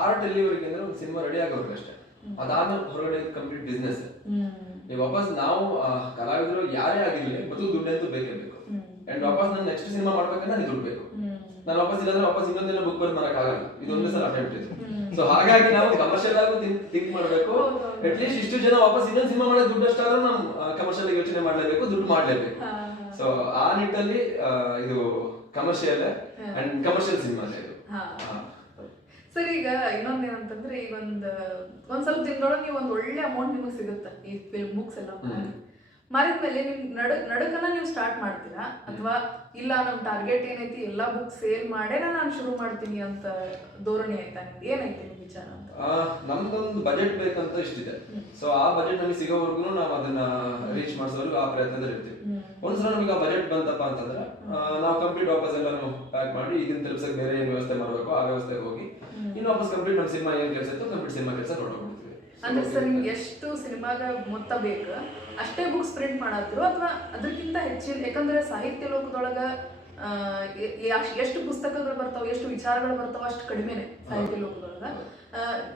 ಆರ್ಟ್ ಎಲ್ಲಿವರೆಗೆ ಅಂದ್ರೆ ಒಂದು ಸಿನಿಮಾ ರೆಡಿ ಆಗೋರ್ಗೆ ಅಷ್ಟೇ. ಅದಾದ ಹೊರಗಡೆ ಕಂಪ್ಲೀಟ್ ಬಿಸ್ನೆಸ್. ಈಗ ವಾಪಸ್ ನಾವು ಕಲಾವಿದರು ಯಾರೇ ಆಗಿರ್ಲಿ ಮತ್ತು ದುಡ್ಡಂತೂ ಬೇಕೇ ಅಂಡ್ ವಾಪಸ್ ನಾನು ನೆಕ್ಸ್ಟ್ ಸಿನಿಮಾ ಮಾಡ್ಬೇಕಂದ್ರೆ ನನಗೆ ದುಡ್ಡು ಬೇಕು. ನಾನು ವಾಪಸ್ ಇಲ್ಲಾಂದ್ರೆ ವಾಪಸ್ ಇನ್ನೊಂದಿನ ಬುಕ್ ಬರ್ದು ಮಾಡಕ್ ಆಗಲ್ಲ. ಇದೊಂದೇ ಸಲ ಅಟೆಂಪ್ಟ್ ಇದೆ. ಸೊ ಹಾಗಾಗಿ ನಾವು ಕಮರ್ಷಿಯಲ್ ಆಗಿ ಥಿಂಕ್ ಮಾಡಬೇಕು. ಅಟ್ ಲೀಸ್ಟ್ ಇಷ್ಟು ಜನ ವಾಪಸ್ ಇನ್ನೊಂದು ಸಿನಿಮಾ ಮಾಡೋದು ದುಡ್ಡು ಅಷ್ಟಾದ್ರೂ ನಾವು ಕಮರ್ಷಿಯಲ್ ಯೋಚನೆ ಮಾಡಲೇಬೇಕು, ದುಡ್ಡು ಮಾಡಲೇಬೇಕು. ಸೊ ಆ ನಿಟ್ಟಲ್ಲಿ ಇದು ಕಮರ್ಷಿಯಲ್ ಅಂಡ್ ಕಮರ್ಷಿಯಲ್ ಸಿನಿಮಾ ಇದು. ಸರ್ ಈಗ ಇನ್ನೊಂದೇನಂತಂದ್ರೆ ಈಗ ಒಂದ್ ಸ್ವಲ್ಪ ದಿನದೊಳಗೆ ನೀವು ಒಂದ್ ಒಳ್ಳೆ ಅಮೌಂಟ್ ನಿಮಗೆ ಸಿಗುತ್ತೆ ಈ ಫಿಲ್ಮ್ ಬುಕ್ಸ್ ಎಲ್ಲ ಮಾರಿದ್ಮೇಲೆ ನಿಮ್ ನಡಕನ ನೀವು ಸ್ಟಾರ್ಟ್ ಮಾಡ್ತೀರಾ ಅಥವಾ ಇಲ್ಲ ನಮ್ ಟಾರ್ಗೆಟ್ ಏನೈತಿ ಎಲ್ಲಾ ಬುಕ್ ಸೇಲ್ ಮಾಡೇನ ನಾನು ಶುರು ಮಾಡ್ತೀನಿ ಅಂತ ಧೋರಣೆ ಆಯ್ತಾ ನಿಮ್ಗೆ ಏನೈತಿ ನಿಮ್ ವಿಚಾರ ಅಂತ? ನಮ್ದೊಂದು ಬಜೆಟ್ ಬೇಕಂತ ಇಷ್ಟಿದೆ. ಸೊ ಆ ಬಜೆಟ್ ನಮಗೆ ಸಿಗೋವರೆಗೂ ನಾವು ಅದನ್ನ ರೀಚ್ ಮಾಡಿಸೋವರೆಗೂ ಆ ಪ್ರಯತ್ನದಲ್ಲಿ ಇರ್ತೀವಿ. ಒಂದ್ಸಲ ನಮಗೆ ಆ ಬಜೆಟ್ ಬಂತಪ್ಪ ಅಂತಂದ್ರೆ ನಾವು ಕಂಪ್ಲೀಟ್ ವಾಪಸ್ ಎಲ್ಲಾನು ಪ್ಯಾಕ್ ಮಾಡಿ ಇದನ್ನ ತಲುಪಿಸಕ್ಕೆ ಬೇರೆ ಏನು ವ್ಯವಸ್ಥೆ ಮಾಡಬೇಕು ಆ ವ್ಯವಸ್ಥೆಗೆ ಹೋಗಿ ಇನ್ನು ವಾಪಸ್ ಕಂಪ್ಲೀಟ್ ನಮ್ಮ ಸಿನಿಮಾ ಏನ್ ಕೆಲಸ ಇತ್ತು ಕಂಪ್ಲೀಟ್ ಸಿನಿಮಾ ಕೆಲಸ ನೋಡ್ಕೊಂಡ್ಬಿಡ್ತೀವಿ. ಅಂದ್ರೆ ಸರ್ ನಿಮ್ಗೆ ಎಷ್ಟು ಸಿನಿಮಾದ ಮೊತ್ತ ಬೇಕು ಅಷ್ಟೇ ಬುಕ್ಸ್ ಪ್ರಿಂಟ್ ಮಾಡತ್ರು ಅಥವಾ ಅದಕ್ಕಿಂತ ಹೆಚ್ಚಿನ? ಯಾಕಂದ್ರೆ ಸಾಹಿತ್ಯ ಲೋಕದೊಳಗ ಎಷ್ಟು ಪುಸ್ತಕಗಳು ಬರ್ತಾವ ಎಷ್ಟು ವಿಚಾರಗಳು ಬರ್ತಾವ ಅಷ್ಟು ಕಡಿಮೆನೆ ಸಾಹಿತ್ಯ ಲೋಕದೊಳಗ.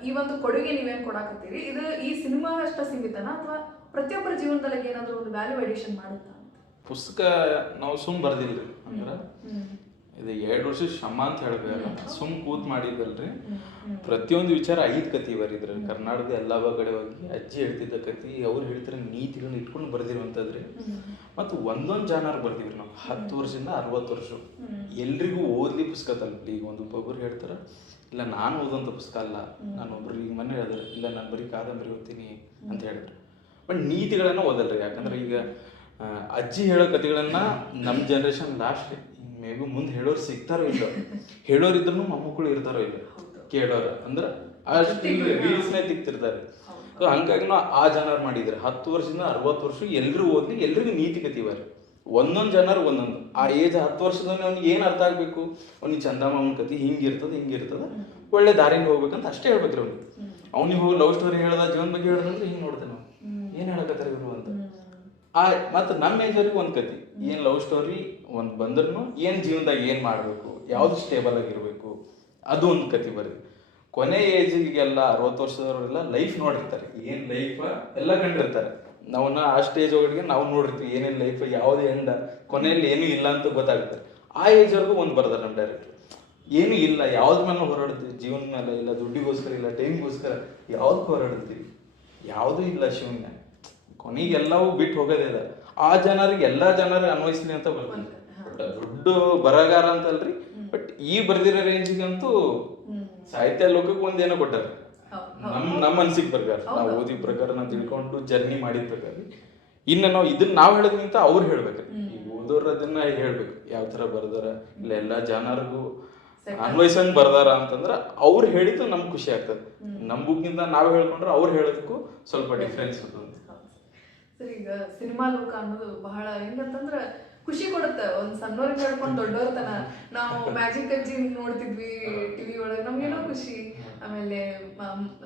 ಈ ಒಂದು ಕೊಡುಗೆ ನೀವೇನ್ ಕೊಡಾಕತ್ತೀರಿ ಇದು ಈ ಸಿನಿಮಾ ಅಷ್ಟ ಸೀಮಿತನ ಅಥವಾ ಪ್ರತಿಯೊಬ್ಬರ ಜೀವನದಲ್ಲಿ ಏನಾದ್ರು ಒಂದು ವ್ಯಾಲ್ಯೂ ಅಡಿಷನ್ ಮಾಡುತ್ತಾ? ಪುಸ್ತಕ ನಾವು ಸುಮ್ ಬರ್ದಿಲ್ರಿ, ಅಂದ್ರ ಇದು 2 ವರ್ಷ ಶ್ರಮ ಅಂತ ಹೇಳ್ಬೇಕಲ್ಲ, ಸುಮ್ ಕೂತ್ ಮಾಡಿದಲ್ರಿ. ಪ್ರತಿಯೊಂದು ವಿಚಾರ 5 ಕತಿ ಬರಿದ್ರಿ. ಕರ್ನಾಟಕದ ಎಲ್ಲಾ ಕಡೆ ಹೋಗಿ ಅಜ್ಜಿ ಹೇಳ್ತಿದ್ದ ಕತಿ, ಅವ್ರು ಹೇಳ್ತಿರೋ ನೀತಿಗಳನ್ನ ಇಟ್ಕೊಂಡು ಬರ್ದಿರುವಂತದ್ರಿ. ಮತ್ತು ಒಂದೊಂದು ಜಾನರ್ ಬರ್ದಿವ್ರಿ ನಾವು 10 ವರ್ಷದಿಂದ 60 ವರ್ಷ. ಎಲ್ರಿಗೂ ಓದ್ಲಿ ಪುಸ್ತಕ ತಲುಪಲಿ. ಈಗ ಒಬ್ಬೊಬ್ರು ಹೇಳ್ತಾರ ಇಲ್ಲ ನಾನು ಓದುವಂಥ ಪುಸ್ತಕ ಅಲ್ಲ, ನಾನು ಒಬ್ರು ಈಗ ಮನೆ ಹೇಳಿದ್ರೆ ಇಲ್ಲ ನಾನು ಬರೀ ಕಾದಂಬರಿ ಓದ್ತೀನಿ ಅಂತ ಹೇಳಿದ್ರು. ಬಟ್ ನೀತಿಗಳನ್ನ ಓದಲ್ರಿ. ಯಾಕಂದ್ರೆ ಈಗ ಅಜ್ಜಿ ಹೇಳೋ ಕಥೆಗಳನ್ನ ನಮ್ಮ ಜನ್ರೇಷನ್ ಲಾಸ್ಟ್ ಮೇ ಬಿ ಮುಂದೆ ಹೇಳೋರು ಸಿಗ್ತಾರೋ ಇಲ್ಲ, ಹೇಳೋರಿದ್ರು ಮೊಮ್ಮಕ್ಕಳು ಇರ್ತಾರೋ ಇಲ್ಲ, ಕೇಳೋರು ಅಂದ್ರೆ ಅಷ್ಟು ರೀಲ್ಸ್ನೇ ತಿಕ್ತಿರ್ತಾರೆ. ಸೊ ಹಂಗಾಗಿ ನಾವು ಆ ಜನರ್ ಮಾಡಿದ್ರೆ 10 ವರ್ಷದಿಂದ 60 ವರ್ಷ ಎಲ್ರು ಓದ್ಲಿ, ಎಲ್ರಿಗೂ ನೀತಿ ಕತಿ ಬರ್ರಿ. ಒಂದೊಂದು ಜನರು ಒಂದೊಂದು ಆ ಏಜ್ 10 ವರ್ಷದವನಿಗೆ ಅವ್ನಿಗೆ ಏನು ಅರ್ಥ ಆಗ್ಬೇಕು, ಅವ್ನಿಗೆ ಚಂದಮಾಮನ ಕತಿ ಹಿಂಗಿರ್ತದ ಒಳ್ಳೆ ದಾರಿಯಿಂದ ಹೋಗ್ಬೇಕಂತ ಅಷ್ಟೇ ಹೇಳ್ಬೇಕ್ರಿ ಅವ್ನಿಗೆ. ಅವ್ನಿಗೆ ಹೋಗಿ ಲವ್ ಸ್ಟೋರಿ ಹೇಳ್ದ, ಜೀವನ ಬಗ್ಗೆ ಹೇಳ್ದಂದ್ರೆ ಹಿಂಗೆ ನೋಡ್ದೆ ನಾವು ಏನು ಹೇಳಕತ್ತಾರ ಇವರು ಅಂತ. ಮತ್ತು ನಮ್ಮ ಏಜವ್ರಿಗೆ ಒಂದು ಕತಿ ಏನು ಲವ್ ಸ್ಟೋರಿ ಒಂದು ಬಂದ್ರೂ ಏನು ಜೀವನದಾಗ ಏನು ಮಾಡಬೇಕು, ಯಾವ್ದು ಸ್ಟೇಬಲ್ ಆಗಿರ್ಬೇಕು, ಅದು ಒಂದು ಕತಿ ಬರೀ. ಕೊನೆ ಏಜಿಗೆಲ್ಲ 60 ವರ್ಷದವರೆಲ್ಲ ಲೈಫ್ ನೋಡಿರ್ತಾರೆ, ಏನು ಲೈಫ್ ಎಲ್ಲ ಕಂಡಿರ್ತಾರೆ. ನಾವನ್ನ ಆ ಸ್ಟೇಜ್ ಒಳಗೆ ನಾವು ನೋಡಿರ್ತೀವಿ ಏನೇನು ಲೈಫ್, ಯಾವ್ದು ಎಂಡ, ಕೊನೆಯಲ್ಲಿ ಏನೂ ಇಲ್ಲ ಅಂತ ಗೊತ್ತಾಗುತ್ತೆ. ಆ ಏಜ್ವರೆಗೂ ಒಂದು ಬರ್ತಾರೆ ನಮ್ಮ ಡೈರೆಕ್ಟರ್. ಏನೂ ಇಲ್ಲ, ಯಾವ್ದು ಮೇಲೆ ಹೋರಾಡ್ತೀವಿ, ಜೀವನ ಮೇಲೆ ಇಲ್ಲ, ದುಡ್ಡಿಗೋಸ್ಕರ ಇಲ್ಲ, ಟೈಮ್ಗೋಸ್ಕರ ಯಾವ್ದಕ್ಕೂ ಹೋರಾಡ್ತೀವಿ, ಯಾವುದೂ ಇಲ್ಲ ಶಿವನ. ಕೊನೆಗೆ ಎಲ್ಲವೂ ಬಿಟ್ಟು ಹೋಗೋದೇ ಇದೆ. ಆ ಜನರಿಗೆ ಎಲ್ಲ ಜನರಿಗೆ ಅನ್ವಯಿಸ್ಲಿ ಅಂತ ಬರ್ತೀನಿ. ದುಡ್ಡು ಬರಗಾರ ಅಂತಲ್ರಿ, ಬಟ್ ಈ ಬರ್ದಿರೋ ರೇಂಜಿಗಂತೂ ಸಾಹಿತ್ಯ ಲೋಕಕ್ಕೆ ಒಂದೇನೋ ಕೊಟ್ಟಾರ. ನಮ್ಮ ಅನ್ಸಿಕೆ ಪ್ರಕಾರ, ನಾವು ಓದಿ ಪ್ರಕಾರ ನಾವು ತಿಳ್ಕೊಂಡು ಜರ್ನಿ ಮಾಡಿದ ಪ್ರಕಾರ. ಇನ್ನು ನಾವು ಇದನ್ನ ನಾವು ಹೇಳೋದ್ಕಿಂತ ಅವ್ರು ಹೇಳ್ಬೇಕು. ಈಗ ಓದೋರು ಅದನ್ನ ಹೇಳ್ಬೇಕು, ಯಾವ ಥರ ಬರ್ದಾರ, ಇಲ್ಲ ಎಲ್ಲ ಜನರಿಗೂ ಅನ್ವಯಿಸಂಗ್ ಬರ್ದಾರ ಅಂತಂದ್ರೆ ಅವ್ರು ಹೇಳಿದ್ದು ನಮ್ಗೆ ಖುಷಿ ಆಗ್ತದೆ. ನಮ್ಮ ಬುಕ್ಗಿಂತ ನಾವು ಹೇಳ್ಕೊಂಡ್ರೆ ಅವ್ರು ಹೇಳೋದಕ್ಕೂ ಸ್ವಲ್ಪ ಡಿಫ್ರೆನ್ಸ್ ಇರ್ತದೆ. ಸರ್ ಈಗ ಸಿನಿಮಾ ಲೋಕ ಅನ್ನೋದು ಬಹಳ ಹೆಂಗಂತಂದ್ರ ಖುಷಿ ಕೊಡುತ್ತೆ. ಒಂದ್ ಸಣ್ಣವ್ರಿಗೆ ಹೇಳ್ಕೊಂಡು ದೊಡ್ಡವ್ರ ತನ ನಾವು ಮ್ಯಾಜಿಕ್ ಅಜ್ಜಿ ನೋಡ್ತಿದ್ವಿ ಟಿವಿ ಒಳಗೆ, ನಮ್ಗೇನೋ ಖುಷಿ. ಆಮೇಲೆ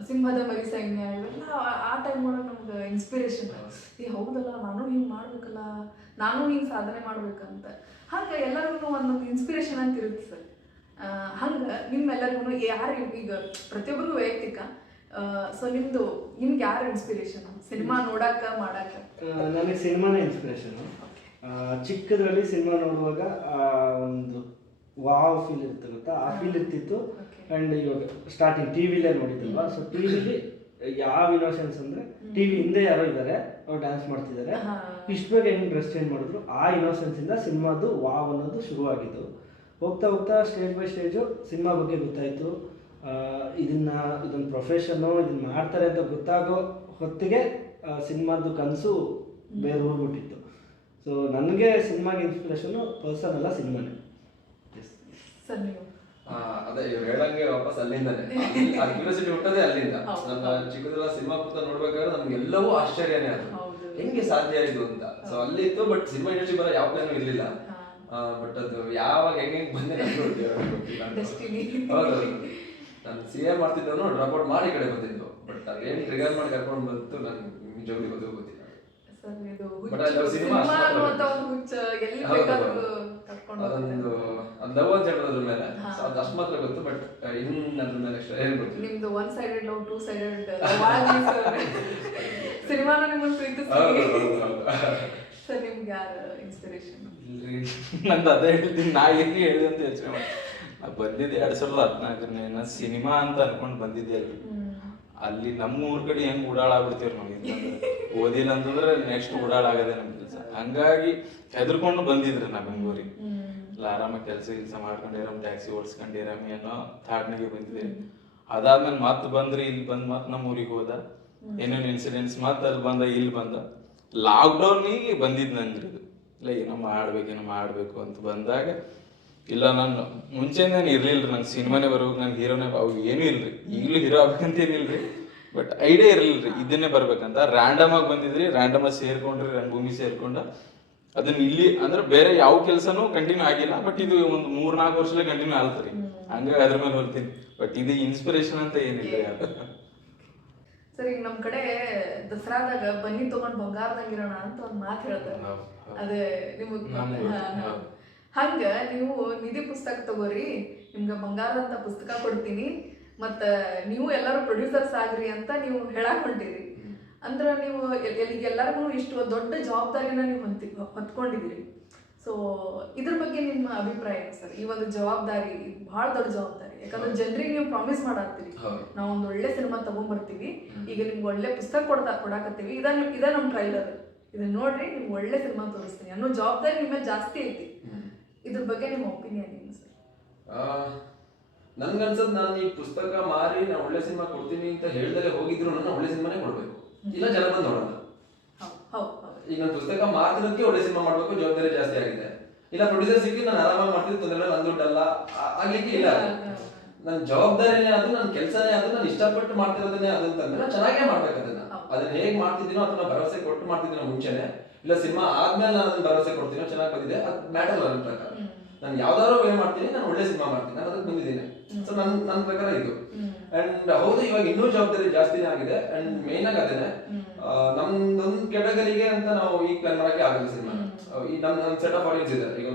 ಸಿಂಹದ ಮರಿ ಸೈನ್ಯ ಇವೆಲ್ಲ ಆ ಟೈಮ್ ಒಳಗೆ ನಮ್ಗೆ ಇನ್ಸ್ಪಿರೇಷನ್. ಈ ಹೌದಲ್ಲ, ನಾನು ಹಿಂಗೆ ಮಾಡ್ಬೇಕಲ್ಲ, ನಾನು ಹಿಂಗೆ ಸಾಧನೆ ಮಾಡ್ಬೇಕಂತ. ಹಂಗೆ ಎಲ್ಲರಿಗೂ ಒಂದೊಂದು ಇನ್ಸ್ಪಿರೇಷನ್ ಅಂತ ಇರುತ್ತೆ ಸರ್. ಹಂಗೆ ನಿಮ್ಮೆಲ್ಲರಿಗೂ ಯಾರು ಈಗ ಪ್ರತಿಯೊಬ್ಬರಿಗೂ ವೈಯಕ್ತಿಕ, ಸೊ ನಿಮ್ಗೆ ಯಾರು ಇನ್ಸ್ಪಿರೇಷನ್ ಸಿನಿಮಾ ನೋಡಾಕ ಮಾಡಾಕ? ನನಗೆ ಸಿನಿಮಾನೇ ಇನ್ಸ್ಪಿರೇಷನ್. ಚಿಕ್ಕದ್ರಲ್ಲಿ ಸಿನಿಮಾ ನೋಡುವಾಗ ಒಂದು ವಾವ್ ಫೀಲ್ ಇರುತ್ತೆ ಗೊತ್ತಾ, ಆ ಫೀಲ್ ಇರ್ತಿತ್ತು. ಆ್ಯಂಡ್ ಇವಾಗ ಸ್ಟಾರ್ಟಿಂಗ್ ಟಿ ವಿಲೇ ನೋಡಿದ್ದಲ್ವಾ, ಸೊ ಟಿ ವಿಲಿ ಯಾವ ಇನೋಷನ್ಸ್ ಅಂದರೆ ಟಿ ವಿ ಹಿಂದೆ ಯಾರೋ ಇದ್ದಾರೆ, ಅವ್ರು ಡ್ಯಾನ್ಸ್ ಮಾಡ್ತಿದ್ದಾರೆ, ಇಷ್ಟು ಬೇಗ ಹೆಂಗೆ ಡ್ರೆಸ್ ಚೇಂಜ್ ಮಾಡಿದ್ರು, ಆ ಇನೋಸೆನ್ಸಿಂದ ಸಿನಿಮಾದು ವಾವ್ ಅನ್ನೋದು ಶುರುವಾಗಿದ್ದು. ಹೋಗ್ತಾ ಹೋಗ್ತಾ ಸ್ಟೇಜ್ ಬೈ ಸ್ಟೇಜು ಸಿನಿಮಾ ಬಗ್ಗೆ ಗೊತ್ತಾಯಿತು. ಇದೊಂದು ಪ್ರೊಫೆಷನ್ನು, ಇದನ್ನು ಮಾಡ್ತಾರೆ ಅಂತ ಗೊತ್ತಾಗೋ ಹೊತ್ತಿಗೆ ಸಿನಿಮಾದ್ದು ಕನಸು ಬೇರೆ ಊರ್ಬಿಟ್ಟಿತ್ತು. ಸೊ ನನಗೆ ಸಿನಿಮಾಗೆ ಇನ್ಸ್ಪಿರೇಷನ್ನು ಪರ್ಸನ್ ಅಲ್ಲ, ಸಿನಿಮಾನೇ. ಅದೇ ಇವ್ರು ಹೇಳಂಗೆ ವಾಪಸ್ ಅಲ್ಲಿಂದಾನೆ ಆ ಕ್ಯೂರಿಯಾಸಿಟಿ ಹುಟ್ಟೋದೇ ಅಲ್ಲಿಂದ. ನನ್ನ ಚಿಕ್ಕದೆಲ್ಲ ಸಿನಿಮಾ ಕೂತ ನೋಡ್ಬೇಕಾದ್ರೆ ನಮ್ಗೆಲ್ಲವೂ ಆಶ್ಚರ್ಯನೇ ಅದು, ಹೆಂಗೆ ಸಾಧ್ಯ ಇದು ಅಂತ. ಸೊ ಅಲ್ಲಿ ಇತ್ತು, ಬಟ್ ಸಿನಿಮಾ ಇಂಡಸ್ಟ್ರಿ ಬರೋ ಯಾವ ಪ್ಲಾನು ಇರ್ಲಿಲ್ಲ. ಬಟ್ ಅದು ಯಾವಾಗ ಹೆಂಗೆ ಬಂದೆ ನನ್ಗೂ ಗೊತ್ತಿಲ್ಲ. ಹೌದೌದು, ನಾನು CA ಮಾಡ್ತಿದ್ದವನು ಡ್ರಾಪ್ ಔಟ್ ಮಾಡಿ ಕಡೆ ಬಂದಿದ್ದು, ಬಟ್ ಅದೇನು ಟ್ರಿಗರ್ ಮಾಡಿ ಕರ್ಕೊಂಡು ಬಂತು ನನ್ಗೆ ನಿಜವಾಗ್ಲೂ ಗೊತ್ತಿಲ್ಲ. ಅದೊಂದು ಲವ್ ಅಂತ ಹೇಳೋದ್ರ ಮೇಲೆ ಅದು ಅಷ್ಟು ಮಾತ್ರ ಗೊತ್ತು, ಬಟ್ ಇನ್ನು ಅದ್ರ ಮೇಲೆ ಅಷ್ಟೇ ಏನು ಗೊತ್ತಿಲ್ಲ. ನಿಮ್ದು one sided love, two sided ಸಿನಿಮಾನ ನಿಮ್ಮನ್ನು ಪ್ರೀತಿಸ್ತೀವಿ ಸರ್. ನಿಮ್ಗೆ ಯಾರು ಇನ್ಸ್ಪಿರೇಷನ್? ಇಲ್ರಿ, ನಂದು ಅದೇ ಹೇಳಿದ್ದೀನಿ, ನಾ ಏನು ಹೇಳಿ ಅಂತ ಯೋಚನೆ ಮಾಡಿ ಬಂದಿದ್ದೆ 2014ನೇ ನಾನು ಸಿನಿಮಾ ಅಂತ ಅನ್ಕೊಂಡು ಬಂದಿದ್ದೆ. ಅಲ್ಲಿ ನಮ್ಮ ಊರ್ ಕಡೆ ಹೆಂಗ್ ಓಡಾಡಾಗ್ಬಿಡ್ತೀವ್ರಿ ನಾವು, ಓದಿಲ್ಲ ಅಂತಂದ್ರೆ ನೆಕ್ಸ್ಟ್ ಓಡಾಡಾಗದೆ ನಮ್ ಕೆಲಸ. ಹಂಗಾಗಿ ಹೆದರ್ಕೊಂಡು ಬಂದಿದ್ರಿ ನಾ ಬೆಂಗಳೂರಿಗೆ. ಇಲ್ಲ ಆರಾಮಾಗಿ ಕೆಲಸ ಮಾಡ್ಕೊಂಡಿರಾಮ್, ಟ್ಯಾಕ್ಸಿ ಓಡಿಸ್ಕೊಂಡಿರಾಮಿ ಅನ್ನೋ ಥಾಟ್ನಾಗೆ ಬಂದಿದ್ದೆ. ಅದಾದ್ಮೇಲೆ ಮತ್ತೆ ಬಂದ್ರಿ ಇಲ್ಲಿ ಬಂದು ಮತ್ತೆ ನಮ್ಮ ಊರಿಗೆ ಹೋದ, ಏನೇನು ಇನ್ಸಿಡೆಂಟ್ಸ್ ಮತ್ತೆ ಅಲ್ಲಿ ಬಂದ ಇಲ್ಲಿ ಬಂದ. ಲಾಕ್ಡೌನಿಗೆ ಬಂದಿದ್ದು ನನ್ರಿ ಇದು, ಇಲ್ಲ ಏನೋ ಮಾಡ್ಬೇಕು ಅಂತ ಬಂದಾಗ, ಇಲ್ಲ ನಾನು ಮುಂಚೆನೇ ಇರ್ಲಿಲ್ರಿ ನಂಗೆ ಸಿನಿಮಾನೇ ಬರ್ಬೇಕು, ನಂಗೆ ಹೀರೋನೇ ಅವು ಏನೂ ಇಲ್ರಿ. ಈಗಲೂ ಹೀರೋ ಆಗ್ಬೇಕಂತ ಏನಿಲ್ರಿ, ಬಟ್ ಐಡಿಯಾ ಇರಲಿಲ್ರಿ ಇದನ್ನೇ ಬರ್ಬೇಕಂತ. ರ್ಯಾಂಡಮ್ ಆಗಿ ಬಂದಿದ್ರಿ, ರ್ಯಾಂಡಮ್ ಆಗಿ ಸೇರ್ಕೊಂಡ್ರಿ, ರಂಗಭೂಮಿ ಸೇರ್ಕೊಂಡ. ಅದನ್ನ ಇಲ್ಲಿ ಅಂದ್ರೆ ಬೇರೆ ಯಾವ ಕೆಲಸನೂ ಕಂಟಿನ್ಯೂ ಆಗಿಲ್ಲ, ಬಟ್ ಇದು ಒಂದು 3-4 ವರ್ಷಲೇ ಕಂಟಿನ್ಯೂ ಆಲ್ತ್ರಿ. ಹಂಗಾಗಿ ಅದ್ರ ಮೇಲೆ ಹೋಗ್ತೀನಿ. ಬಟ್ ಇದು ಇನ್ಸ್ಪಿರೇಷನ್ ಅಂತ ಏನಿಲ್ಲ. ಸರ್, ಈಗ ನಮ್ ಕಡೆ ದಸರಾದಾಗ ಬನ್ನಿ ತಗೊಂಡ್ ಬಂಗಾರದಂಗಿರೋಣ ಅಂತ ಒಂದ್ ಮಾತು ಹೇಳ್ತಾರೆ. ಅದೇ ನಿಮಗ್ ಹಂಗ ನೀವು ನಿಧಿ ಪುಸ್ತಕ ತಗೋರಿ, ನಿಮ್ಗೆ ಬಂಗಾರದಂತ ಪುಸ್ತಕ ಕೊಡ್ತೀನಿ, ಮತ್ತ ನೀವು ಎಲ್ಲರೂ ಪ್ರೊಡ್ಯೂಸರ್ಸ್ ಆಗ್ರಿ ಅಂತ ನೀವು ಹೇಳಕ್ ಹೊಂಟಿರಿ. ಅಂದ್ರೆ ನೀವು ಎಲ್ಲರಿಗೂ ಇಷ್ಟು ದೊಡ್ಡ ಜವಾಬ್ದಾರಿನ ನೀವು ಹೊತ್ಕೊಂಡಿದ್ದೀರಿ. ಸೊ ಇದ್ರ ಬಗ್ಗೆ ನಿಮ್ಮ ಅಭಿಪ್ರಾಯ ಏನು ಸರ್? ಈ ಒಂದು ಜವಾಬ್ದಾರಿ ಬಹಳ ದೊಡ್ಡ ಜವಾಬ್ದಾರಿ, ಯಾಕಂದ್ರೆ ಜನರಿಗೆ ನೀವು ಪ್ರಾಮಿಸ್ ಮಾಡಾಕ್ತೀವಿ, ನಾವು ಒಂದು ಒಳ್ಳೆ ಸಿನಿಮಾ ತಗೊಂಡ್ಬರ್ತೀವಿ, ಈಗ ನಿಮ್ಗೆ ಒಳ್ಳೆ ಪುಸ್ತಕ ಕೊಡಾಕತ್ತೀವಿ, ಇದ ನಮ್ ಟ್ರೈಲರ್, ಇದನ್ನ ನೋಡ್ರಿ, ನಿಮ್ಗೆ ಒಳ್ಳೆ ಸಿನಿಮಾ ತೋರಿಸ್ತೀನಿ ಅನ್ನೋ ಜವಾಬ್ದಾರಿ ನಿಮ್ಮ ಮೇಲೆ ಜಾಸ್ತಿ ಐತಿ. ಇದ್ರ ಬಗ್ಗೆ ನಿಮ್ಮ ಒಪಿನಿಯನ್ ಏನು ಸರ್? ನನ್ಗನ್ಸದ್ ನಾನು ಈ ಪುಸ್ತಕ ಮಾರಿ ನಾನು ಒಳ್ಳೆ ಸಿನಿಮಾ ಕೊಡ್ತೀನಿ ಅಂತ ಹೇಳ್ದಲೆ ಹೋಗಿದ್ರು ನಾನು ಒಳ್ಳೆ ಸಿನಿಮಾನೇ ಕೊಡ್ಬೇಕು, ಇಲ್ಲ ಜನ ಬಂದು ನೋಡೋಣ. ಈಗ ನಾನು ಪುಸ್ತಕ ಮಾತಿನಕ್ಕೆ ಒಳ್ಳೆ ಸಿನಿಮಾ ಮಾಡ್ಬೇಕು, ಜವಾಬ್ದಾರಿ ಜಾಸ್ತಿ ಆಗಿದೆ. ಇಲ್ಲ ಪ್ರೊಡ್ಯೂಸರ್ ಸಿಕ್ಕಿ ನಾನು ಆರಾಮಾಗಿ ಮಾಡ್ತಿದ್ದು ತೊಂದರೆ, ನನ್ನ ದುಡ್ಡಲ್ಲ ಆಗ್ಲಿಕ್ಕೆ ಇಲ್ಲ. ನನ್ನ ಜವಾಬ್ದಾರಿನೇ ಅದು, ನನ್ನ ಕೆಲಸನೇ ಅದು, ನಾನು ಇಷ್ಟಪಟ್ಟು ಮಾಡ್ತಿರೋದನ್ನೇ ಅದು ಅಂತಂದ್ರೆ ನಾನು ಚೆನ್ನಾಗೇ ಮಾಡ್ಬೇಕು. ಅದನ್ನ ಹೇಗ್ ಮಾಡ್ತಿದ್ದೀನೋ ಅದನ್ನ ಭರವಸೆ ಕೊಟ್ಟು ಮಾಡ್ತಿದ್ದೀನೋ ಮುಂಚೆನೆ, ಇಲ್ಲ ಸಿನಿಮಾ ಆದ್ಮೇಲೆ ನಾನು ಅದನ್ನ ಭರವಸೆ ಕೊಡ್ತೀನೋ ಚೆನ್ನಾಗಿ ಬಂದಿದೆ ಅದು ಮ್ಯಾಟರ್ ನನ್ನ ಪ್ರಕಾರ. ನಾನು ಯಾವ್ದಾದ್ರು ವೇ ಮಾಡ್ತೀನಿ, ನಾನು ಒಳ್ಳೆ ಸಿನಿಮಾ ಮಾಡ್ತೀನಿ, ನಾನು ಅದಕ್ಕೆ ಬಂದಿದ್ದೀನಿ. ಸೊ ನನ್ನ ಪ್ರಕಾರ ಇದು. ಅಂಡ್ ಹೌದು, ಇವಾಗ ಇನ್ನೂ ಜವಾಬ್ದಾರಿ ಜಾಸ್ತಿನೇ ಆಗಿದೆ. ಅಂಡ್ ಮೇನ್ ಆಗಿ ಅದೇನೆ, ನಮ್ದೊಂದು ಕೆಟಗರಿಗೆ ಅಂತ ನಾವು ಈಗ ಪ್ಲಾನ್ ಮಾಡಕ್ಕೆ ಆಗಲ್ಲ ಸಿನಿಮಾ. ಈ ನಮ್ಮ ಸೆಟ್ ಆಫ್ ಆಡಿಯನ್ಸ್ ಇದೆ, ಈಗ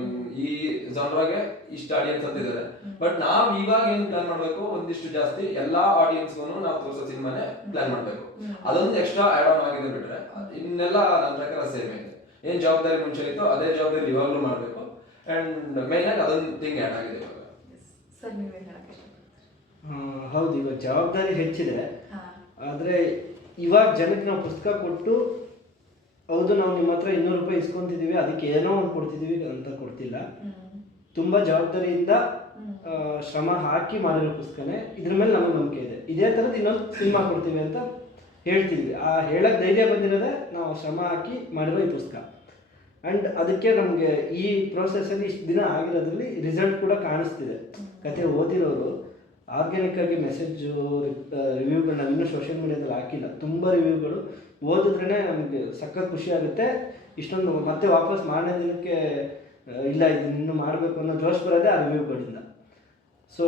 ಈ ಜಾನ್ರಾಗೆ ಇಷ್ಟು ಆಡಿಯನ್ಸ್ ಅಂತ ಇದ್ದಾರೆ. ಬಟ್ ನಾವ್ ಇವಾಗ ಏನ್ ಪ್ಲಾನ್ ಮಾಡ್ಬೇಕು, ಒಂದಿಷ್ಟು ಜಾಸ್ತಿ ಎಲ್ಲಾ ಆಡಿಯನ್ಸ್ಗೂ ನಾವು ತೋರಿಸೋ ಸಿನಿಮಾನೇ ಪ್ಲಾನ್ ಮಾಡ್ಬೇಕು. ಅದೊಂದು ಎಕ್ಸ್ಟ್ರಾ ಆಡ್ ಆನ್ ಆಗಿದೆ ಬಿಟ್ರೆ ಇನ್ನೆಲ್ಲ ನನ್ನ ಪ್ರಕಾರ ಸೇಮ್ ಇದೆ. ಏನ್ ಜವಾಬ್ದಾರಿ ಮುಂಚೆ ಇತ್ತು ಅದೇ ಜವಾಬ್ದಾರಿ ಇವಾಗ್ಲೂ ಮಾಡ್ಬೇಕು. ಅಂಡ್ ಮೇನ್ ಆಗಿ ಅದೊಂದು ಥಿಂಗ್ ಆಡ್ ಆಗಿದೆ ಇವಾಗ. ಹೌದು, ಇವಾಗ ಜವಾಬ್ದಾರಿ ಹೆಚ್ಚಿದೆ. ಆದ್ರೆ ಇವಾಗ ಜನಕ್ಕೆ ನಾವು ಪುಸ್ತಕ ಕೊಟ್ಟು, ಹೌದು ನಾವು ನಿಮ್ಮ ಹತ್ರ 200 ರೂಪಾಯಿ ಇಸ್ಕೊಂತಿದೀವಿ, ಅದಕ್ಕೆ ಏನೋ ಒಂದು ಕೊಡ್ತಿದೀವಿ ಅಂತ ಕೊಡ್ತಿಲ್ಲ. ತುಂಬಾ ಜವಾಬ್ದಾರಿಯಿಂದ ಶ್ರಮ ಹಾಕಿ ಮಾಡಿರೋ ಪುಸ್ತಕನೇ. ಇದ್ರ ಮೇಲೆ ನಮಗೆ ನಂಬಿಕೆ ಇದೆ. ಇದೇ ಥರದ್ದು ಇನ್ನೊಂದು ಸಿನಿಮಾ ಕೊಡ್ತೀವಿ ಅಂತ ಹೇಳ್ತಿದ್ವಿ. ಆ ಹೇಳಕ್ ಧೈರ್ಯ ಬಂದಿರೋದೇ ನಾವು ಶ್ರಮ ಹಾಕಿ ಮಾಡಿರೋ ಈ ಪುಸ್ತಕ. ಆ್ಯಂಡ್ ಅದಕ್ಕೆ ನಮಗೆ ಈ ಪ್ರೋಸೆಸ್ಸಲ್ಲಿ ಇಷ್ಟು ದಿನ ಆಗಿರೋದ್ರಲ್ಲಿ ರಿಸಲ್ಟ್ ಕೂಡ ಕಾಣಿಸ್ತಿದೆ. ಕತೆ ಓದಿರೋರು ಆರ್ಗ್ಯಾನಿಕ್ ಆಗಿ ಮೆಸೇಜು ರಿವ್ಯೂಗಳು ನಾವು ಇನ್ನೂ ಸೋಷಿಯಲ್ ಮೀಡಿಯಾದಲ್ಲಿ ಹಾಕಿಲ್ಲ. ತುಂಬ ರಿವ್ಯೂಗಳು ಓದಿದ್ರೇ ನಮಗೆ ಸಖತ್ ಖುಷಿ ಆಗುತ್ತೆ. ಇಷ್ಟೊಂದು ಮತ್ತೆ ವಾಪಸ್ ಮಾಡೋ ದಿನಕ್ಕೆ ಇಲ್ಲ ಇದನ್ನ ಇನ್ನೂ ಮಾಡಬೇಕು ಅನ್ನೋ ಜೋಶ್ ಬರೋದೇ ಆ ರಿವ್ಯೂಗಳಿಂದ. ಸೊ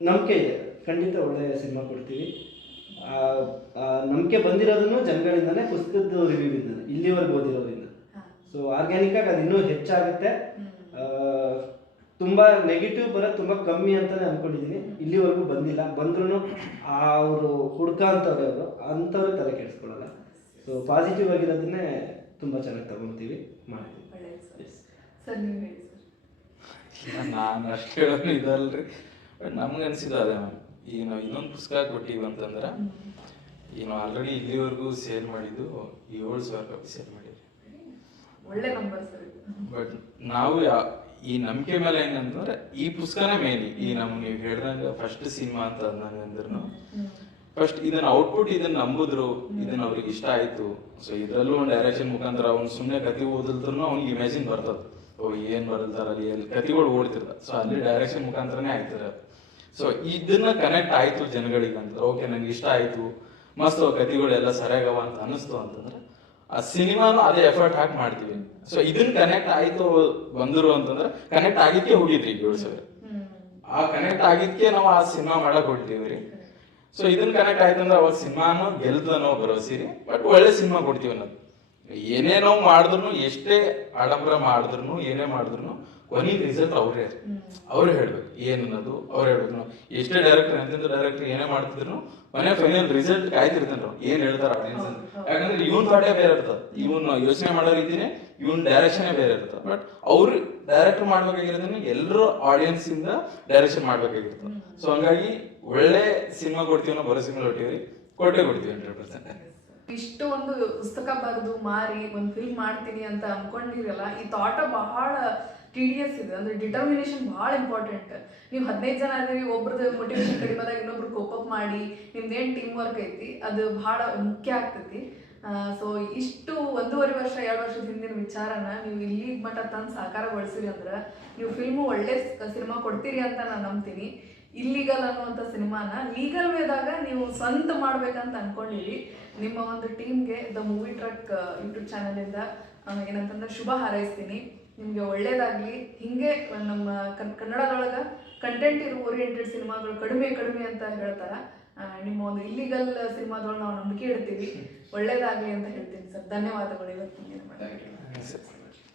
ನಂಬಿಕೆ ಇದೆ, ಖಂಡಿತ ಒಳ್ಳೆಯ ಸಿನಿಮಾ ಕೊಡ್ತೀವಿ. ನಂಬಿಕೆ ಬಂದಿರೋದನ್ನು ಜನಗಳಿಂದನೇ, ಪುಸ್ತಕದ ರಿವ್ಯೂವಿಂದನೇ, ಇಲ್ಲಿವರೆಗೂ ಓದಿರೋದ್ರಿಂದ. ಸೊ ಆರ್ಗ್ಯಾನಿಕ್ ಆಗಿ ಅದು ಇನ್ನೂ ಹೆಚ್ಚಾಗುತ್ತೆ. ತುಂಬ ನೆಗೆಟಿವ್ ಬರೋದು ತುಂಬ ಕಮ್ಮಿ ಅಂತಲೇ ಅಂದ್ಕೊಂಡಿದ್ದೀನಿ. ಇಲ್ಲಿವರೆಗೂ ಬಂದಿಲ್ಲ. ಬಂದ್ರೂ ಅವರು ಹುಡ್ಕ ಅಂತವ್ರೆ, ಅವರು ಅಂಥವ್ರೆ ತಲೆ ಕೆಡಿಸ್ಕೊಳ್ಳಲ್ಲ. ಸೊ ಪಾಸಿಟಿವ್ ಆಗಿರೋದನ್ನೇ ತುಂಬ ಚೆನ್ನಾಗಿ ತಗೊಳ್ತೀವಿ, ಮಾಡ್ತೀವಿ. ನಾನು ಅಷ್ಟು ಹೇಳೋದು ಇದಲ್ರಿ, ಬಟ್ ನಮ್ಗೆ ಅನ್ಸಿದ್ದು ಅದೇ ಮ್ಯಾಮ್. ಈಗ ನಾವು ಇನ್ನೊಂದು ಪುಸ್ತಕ ಕೊಟ್ಟಿವಿ ಅಂತಂದ್ರೆ, ಈಗ ನಾವು ಆಲ್ರೆಡಿ ಇಲ್ಲಿವರೆಗೂ ಸೇಲ್ ಮಾಡಿದ್ದು 7,000 ಕಾಪಿ ಸೇಲ್ ಮಾಡಿದ್ವಿ. ಒಳ್ಳೆ ನಂಬರ್ ಸರ್. ಬಟ್ ನಾವು ಈ ನಂಬಿಕೆ ಮೇಲೆ ಏನಂತಂದ್ರೆ ಈ ಪುಸ್ತಕನೇ ಮೇನ್. ಈ ನಮ್ಗೆ ನೀವು ಹೇಳಿದಂಗ ಫಸ್ಟ್ ಸಿನಿಮಾ ಅಂತ ಅಂದ್ರೂ ಫಸ್ಟ್ ಇದನ್ನ ಔಟ್ಪುಟ್ ಇದನ್ನ ನಂಬುದ್ರು, ಇದನ್ನ ಅವ್ರಿಗೆ ಇಷ್ಟ ಆಯ್ತು. ಸೊ ಇದ್ರಲ್ಲೂ ಒಂದು ಡೈರೆಕ್ಷನ್ ಮುಖಾಂತರ ಅವ್ನು ಸುಮ್ಮನೆ ಕತೆ ಓದಿದ್ರು ಅವ್ನಿಗೆ ಇಮ್ಯಾಜಿನ್ ಬರ್ತದ, ಓ ಏನ್ ಬರಲ್ತಾರ ಅಲ್ಲಿ ಎಲ್ಲಿ ಕತೆಗಳು ಓಡ್ತಿರ್ತ. ಸೊ ಅಲ್ಲಿ ಡೈರೆಕ್ಷನ್ ಮುಖಾಂತರನೇ ಆಯ್ತದ. ಸೊ ಇದನ್ನ ಕನೆಕ್ಟ್ ಆಯ್ತು ಜನಗಳಿಗೆ ಅಂತ, ಓಕೆ ನಂಗೆ ಇಷ್ಟ ಆಯ್ತು, ಮಸ್ತ್ ಕತೆಗಳೆಲ್ಲ ಸರಿಯಾಗವ ಅಂತ ಅನಿಸ್ತು ಅಂತಂದ್ರೆ ಆ ಸಿನಿಮಾನು ಅದೇ ಎಫರ್ಟ್ ಹಾಕಿ ಮಾಡ್ತೀವಿ. ಸೊ ಇದನ್ನ ಕನೆಕ್ಟ್ ಆಯ್ತು ಬಂದ್ರು ಅಂತಂದ್ರೆ ಕನೆಕ್ಟ್ ಆಗಿದ್ಕೆ ಹೋಗಿದ್ರಿ 7,000. ಆ ಕನೆಕ್ಟ್ ಆಗಿದ್ಕೆ ನಾವು ಆ ಸಿನಿಮಾ ಮಾಡಕ್ ಹೊಡ್ತೀವ್ರಿ. ಸೊ ಇದನ್ನ ಕನೆಕ್ಟ್ ಆಯ್ತು ಅಂದ್ರೆ ಅವಾಗ ಸಿನಿಮಾನು ಗೆಲ್ತನೋ ಭರವಸೆ ರೀ. ಬಟ್ ಒಳ್ಳೆ ಸಿನಿಮಾ ಕೊಡ್ತೀವಿ ಅನ್ನೋದು. ಏನೇ ನಾವು ಮಾಡಿದ್ರು, ಎಷ್ಟೇ ಆಡಂಬರ ಮಾಡಿದ್ರು, ಏನೇ ಮಾಡಿದ್ರು ಕೊನೆಗೆ ರಿಸಲ್ಟ್ ಅವ್ರೇ ಹೇಳ್ಬೇಕು. ಏನನ್ನೋದು ಅವ್ರು ಹೇಳ್ಬೇಕು. ನಾವು ಎಷ್ಟೇ ಡೈರೆಕ್ಟರ್ ಎಂತ ಡೈರೆಕ್ಟರ್ ಏನೇ ಮಾಡ್ತಿದ್ರು ಮನೆ ಫೈನಲ್ ರಿಸಲ್ಟ್ ಕಾಯ್ತಿರ್ತಾನೆ ಅವ್ರು ಏನ್ ಹೇಳ್ತಾರ ಆಡಿಯನ್ಸ್ ಅಂತ. ಯಾಕಂದ್ರೆ ಇವನ್ ಥಾಟೇ ಬೇರೆ ಇರ್ತದೆ, ಇವನ್ ಯೋಚನೆ ಮಾಡೋ ರೀತಿನೇ ಇವನ್ ಡೈರೆಕ್ಷನ್ ಬೇರೆ ಇರ್ತದೆ. ಬಟ್ ಅವ್ರು ಡೈರೆಕ್ಟರ್ ಮಾಡ್ಬೇಕಾಗಿರೋದನ್ನ ಎಲ್ಲರೂ ಆಡಿಯನ್ಸ್ ಇಂದ ಡೈರೆಕ್ಷನ್ ಮಾಡ್ಬೇಕಾಗಿರ್ತದೆ. ಸೊ ಹಂಗಾಗಿ ಒಳ್ಳೆ ಸಿನಿಮಾ ಕೊಡ್ತೀವಿ ನಾವು ಭರವಸೆ ಮೇಲೆ ಕೊಡ್ತೀವಿ 100%. ಇಷ್ಟು ಒಂದು ಪುಸ್ತಕ ಬರೆದು ಮಾರಿ ಒಂದು ಫಿಲ್ಮ್ ಮಾಡ್ತೀನಿ ಅಂತ ಅನ್ಕೊಂಡಿರಲ್ಲ, ಈ ಥಾಟ ಬಹಳ TDS ಇದೆ, ಅಂದರೆ ಡಿಟರ್ಮಿನೇಷನ್ ಭಾಳ ಇಂಪಾರ್ಟೆಂಟ್. ನೀವು 15 ಜನ ಅದೀವಿ, ಒಬ್ರದ್ದು ಮೋಟಿವೇಶನ್ ಕಡಿಮೆ ಆದಾಗ ಇನ್ನೊಬ್ರು ಕೋಪಪ್ ಮಾಡಿ ನಿಮ್ದೇನು ಟೀಮ್ ವರ್ಕ್ ಐತಿ ಅದು ಭಾಳ ಮುಖ್ಯ ಆಗ್ತೈತಿ. ಸೊ ಇಷ್ಟು 1.5 ವರ್ಷ 2 ವರ್ಷದ ಹಿಂದಿನ ವಿಚಾರನ ನೀವು ಇಲ್ಲಿ ಮಟ್ಟ ತಂದು ಸಾಕಾರಗೊಳಿಸಿರಿ ಅಂದ್ರೆ ನೀವು ಫಿಲ್ಮು ಒಳ್ಳೆ ಸಿನಿಮಾ ಕೊಡ್ತೀರಿ ಅಂತ ನಾನು ನಂಬ್ತೀನಿ. ಇಲ್ಲಿಗಲ್ ಅನ್ನುವಂಥ ಸಿನಿಮಾನ ಲೀಗಲ್ ವೇದಾಗ ನೀವು ಸ್ವಂತ ಮಾಡ್ಬೇಕಂತ ಅನ್ಕೊಂಡಿರಿ. ನಿಮ್ಮ ಒಂದು ಟೀಮ್ಗೆ ದ ಮೂವಿ ಟ್ರಕ್ ಯೂಟ್ಯೂಬ್ ಚಾನಲಿಂದ ಏನಂತಂದ್ರೆ ಶುಭ ಹಾರೈಸ್ತೀನಿ. ನಿಮಗೆ ಒಳ್ಳೇದಾಗಲಿ. ಹೀಗೆ ನಮ್ಮ ಕನ್ನಡದೊಳಗೆ ಕಂಟೆಂಟ್ ಇರೋ ಓರಿಯೆಂಟೆಡ್ ಸಿನಿಮಾಗಳು ಕಡಿಮೆ ಅಂತ ಹೇಳ್ತಾರೆ. ನಿಮ್ಮ ಒಂದು ಇಲ್ಲಿಗಲ್ ಸಿನಿಮಾದೊಳಗೆ ನಾವು ನಂಬಿಕೆ ಇಡ್ತೀವಿ. ಒಳ್ಳೇದಾಗಲಿ ಅಂತ ಹೇಳ್ತೀನಿ ಸರ್. ಧನ್ಯವಾದಗಳು ಇವತ್ತು. Thank you.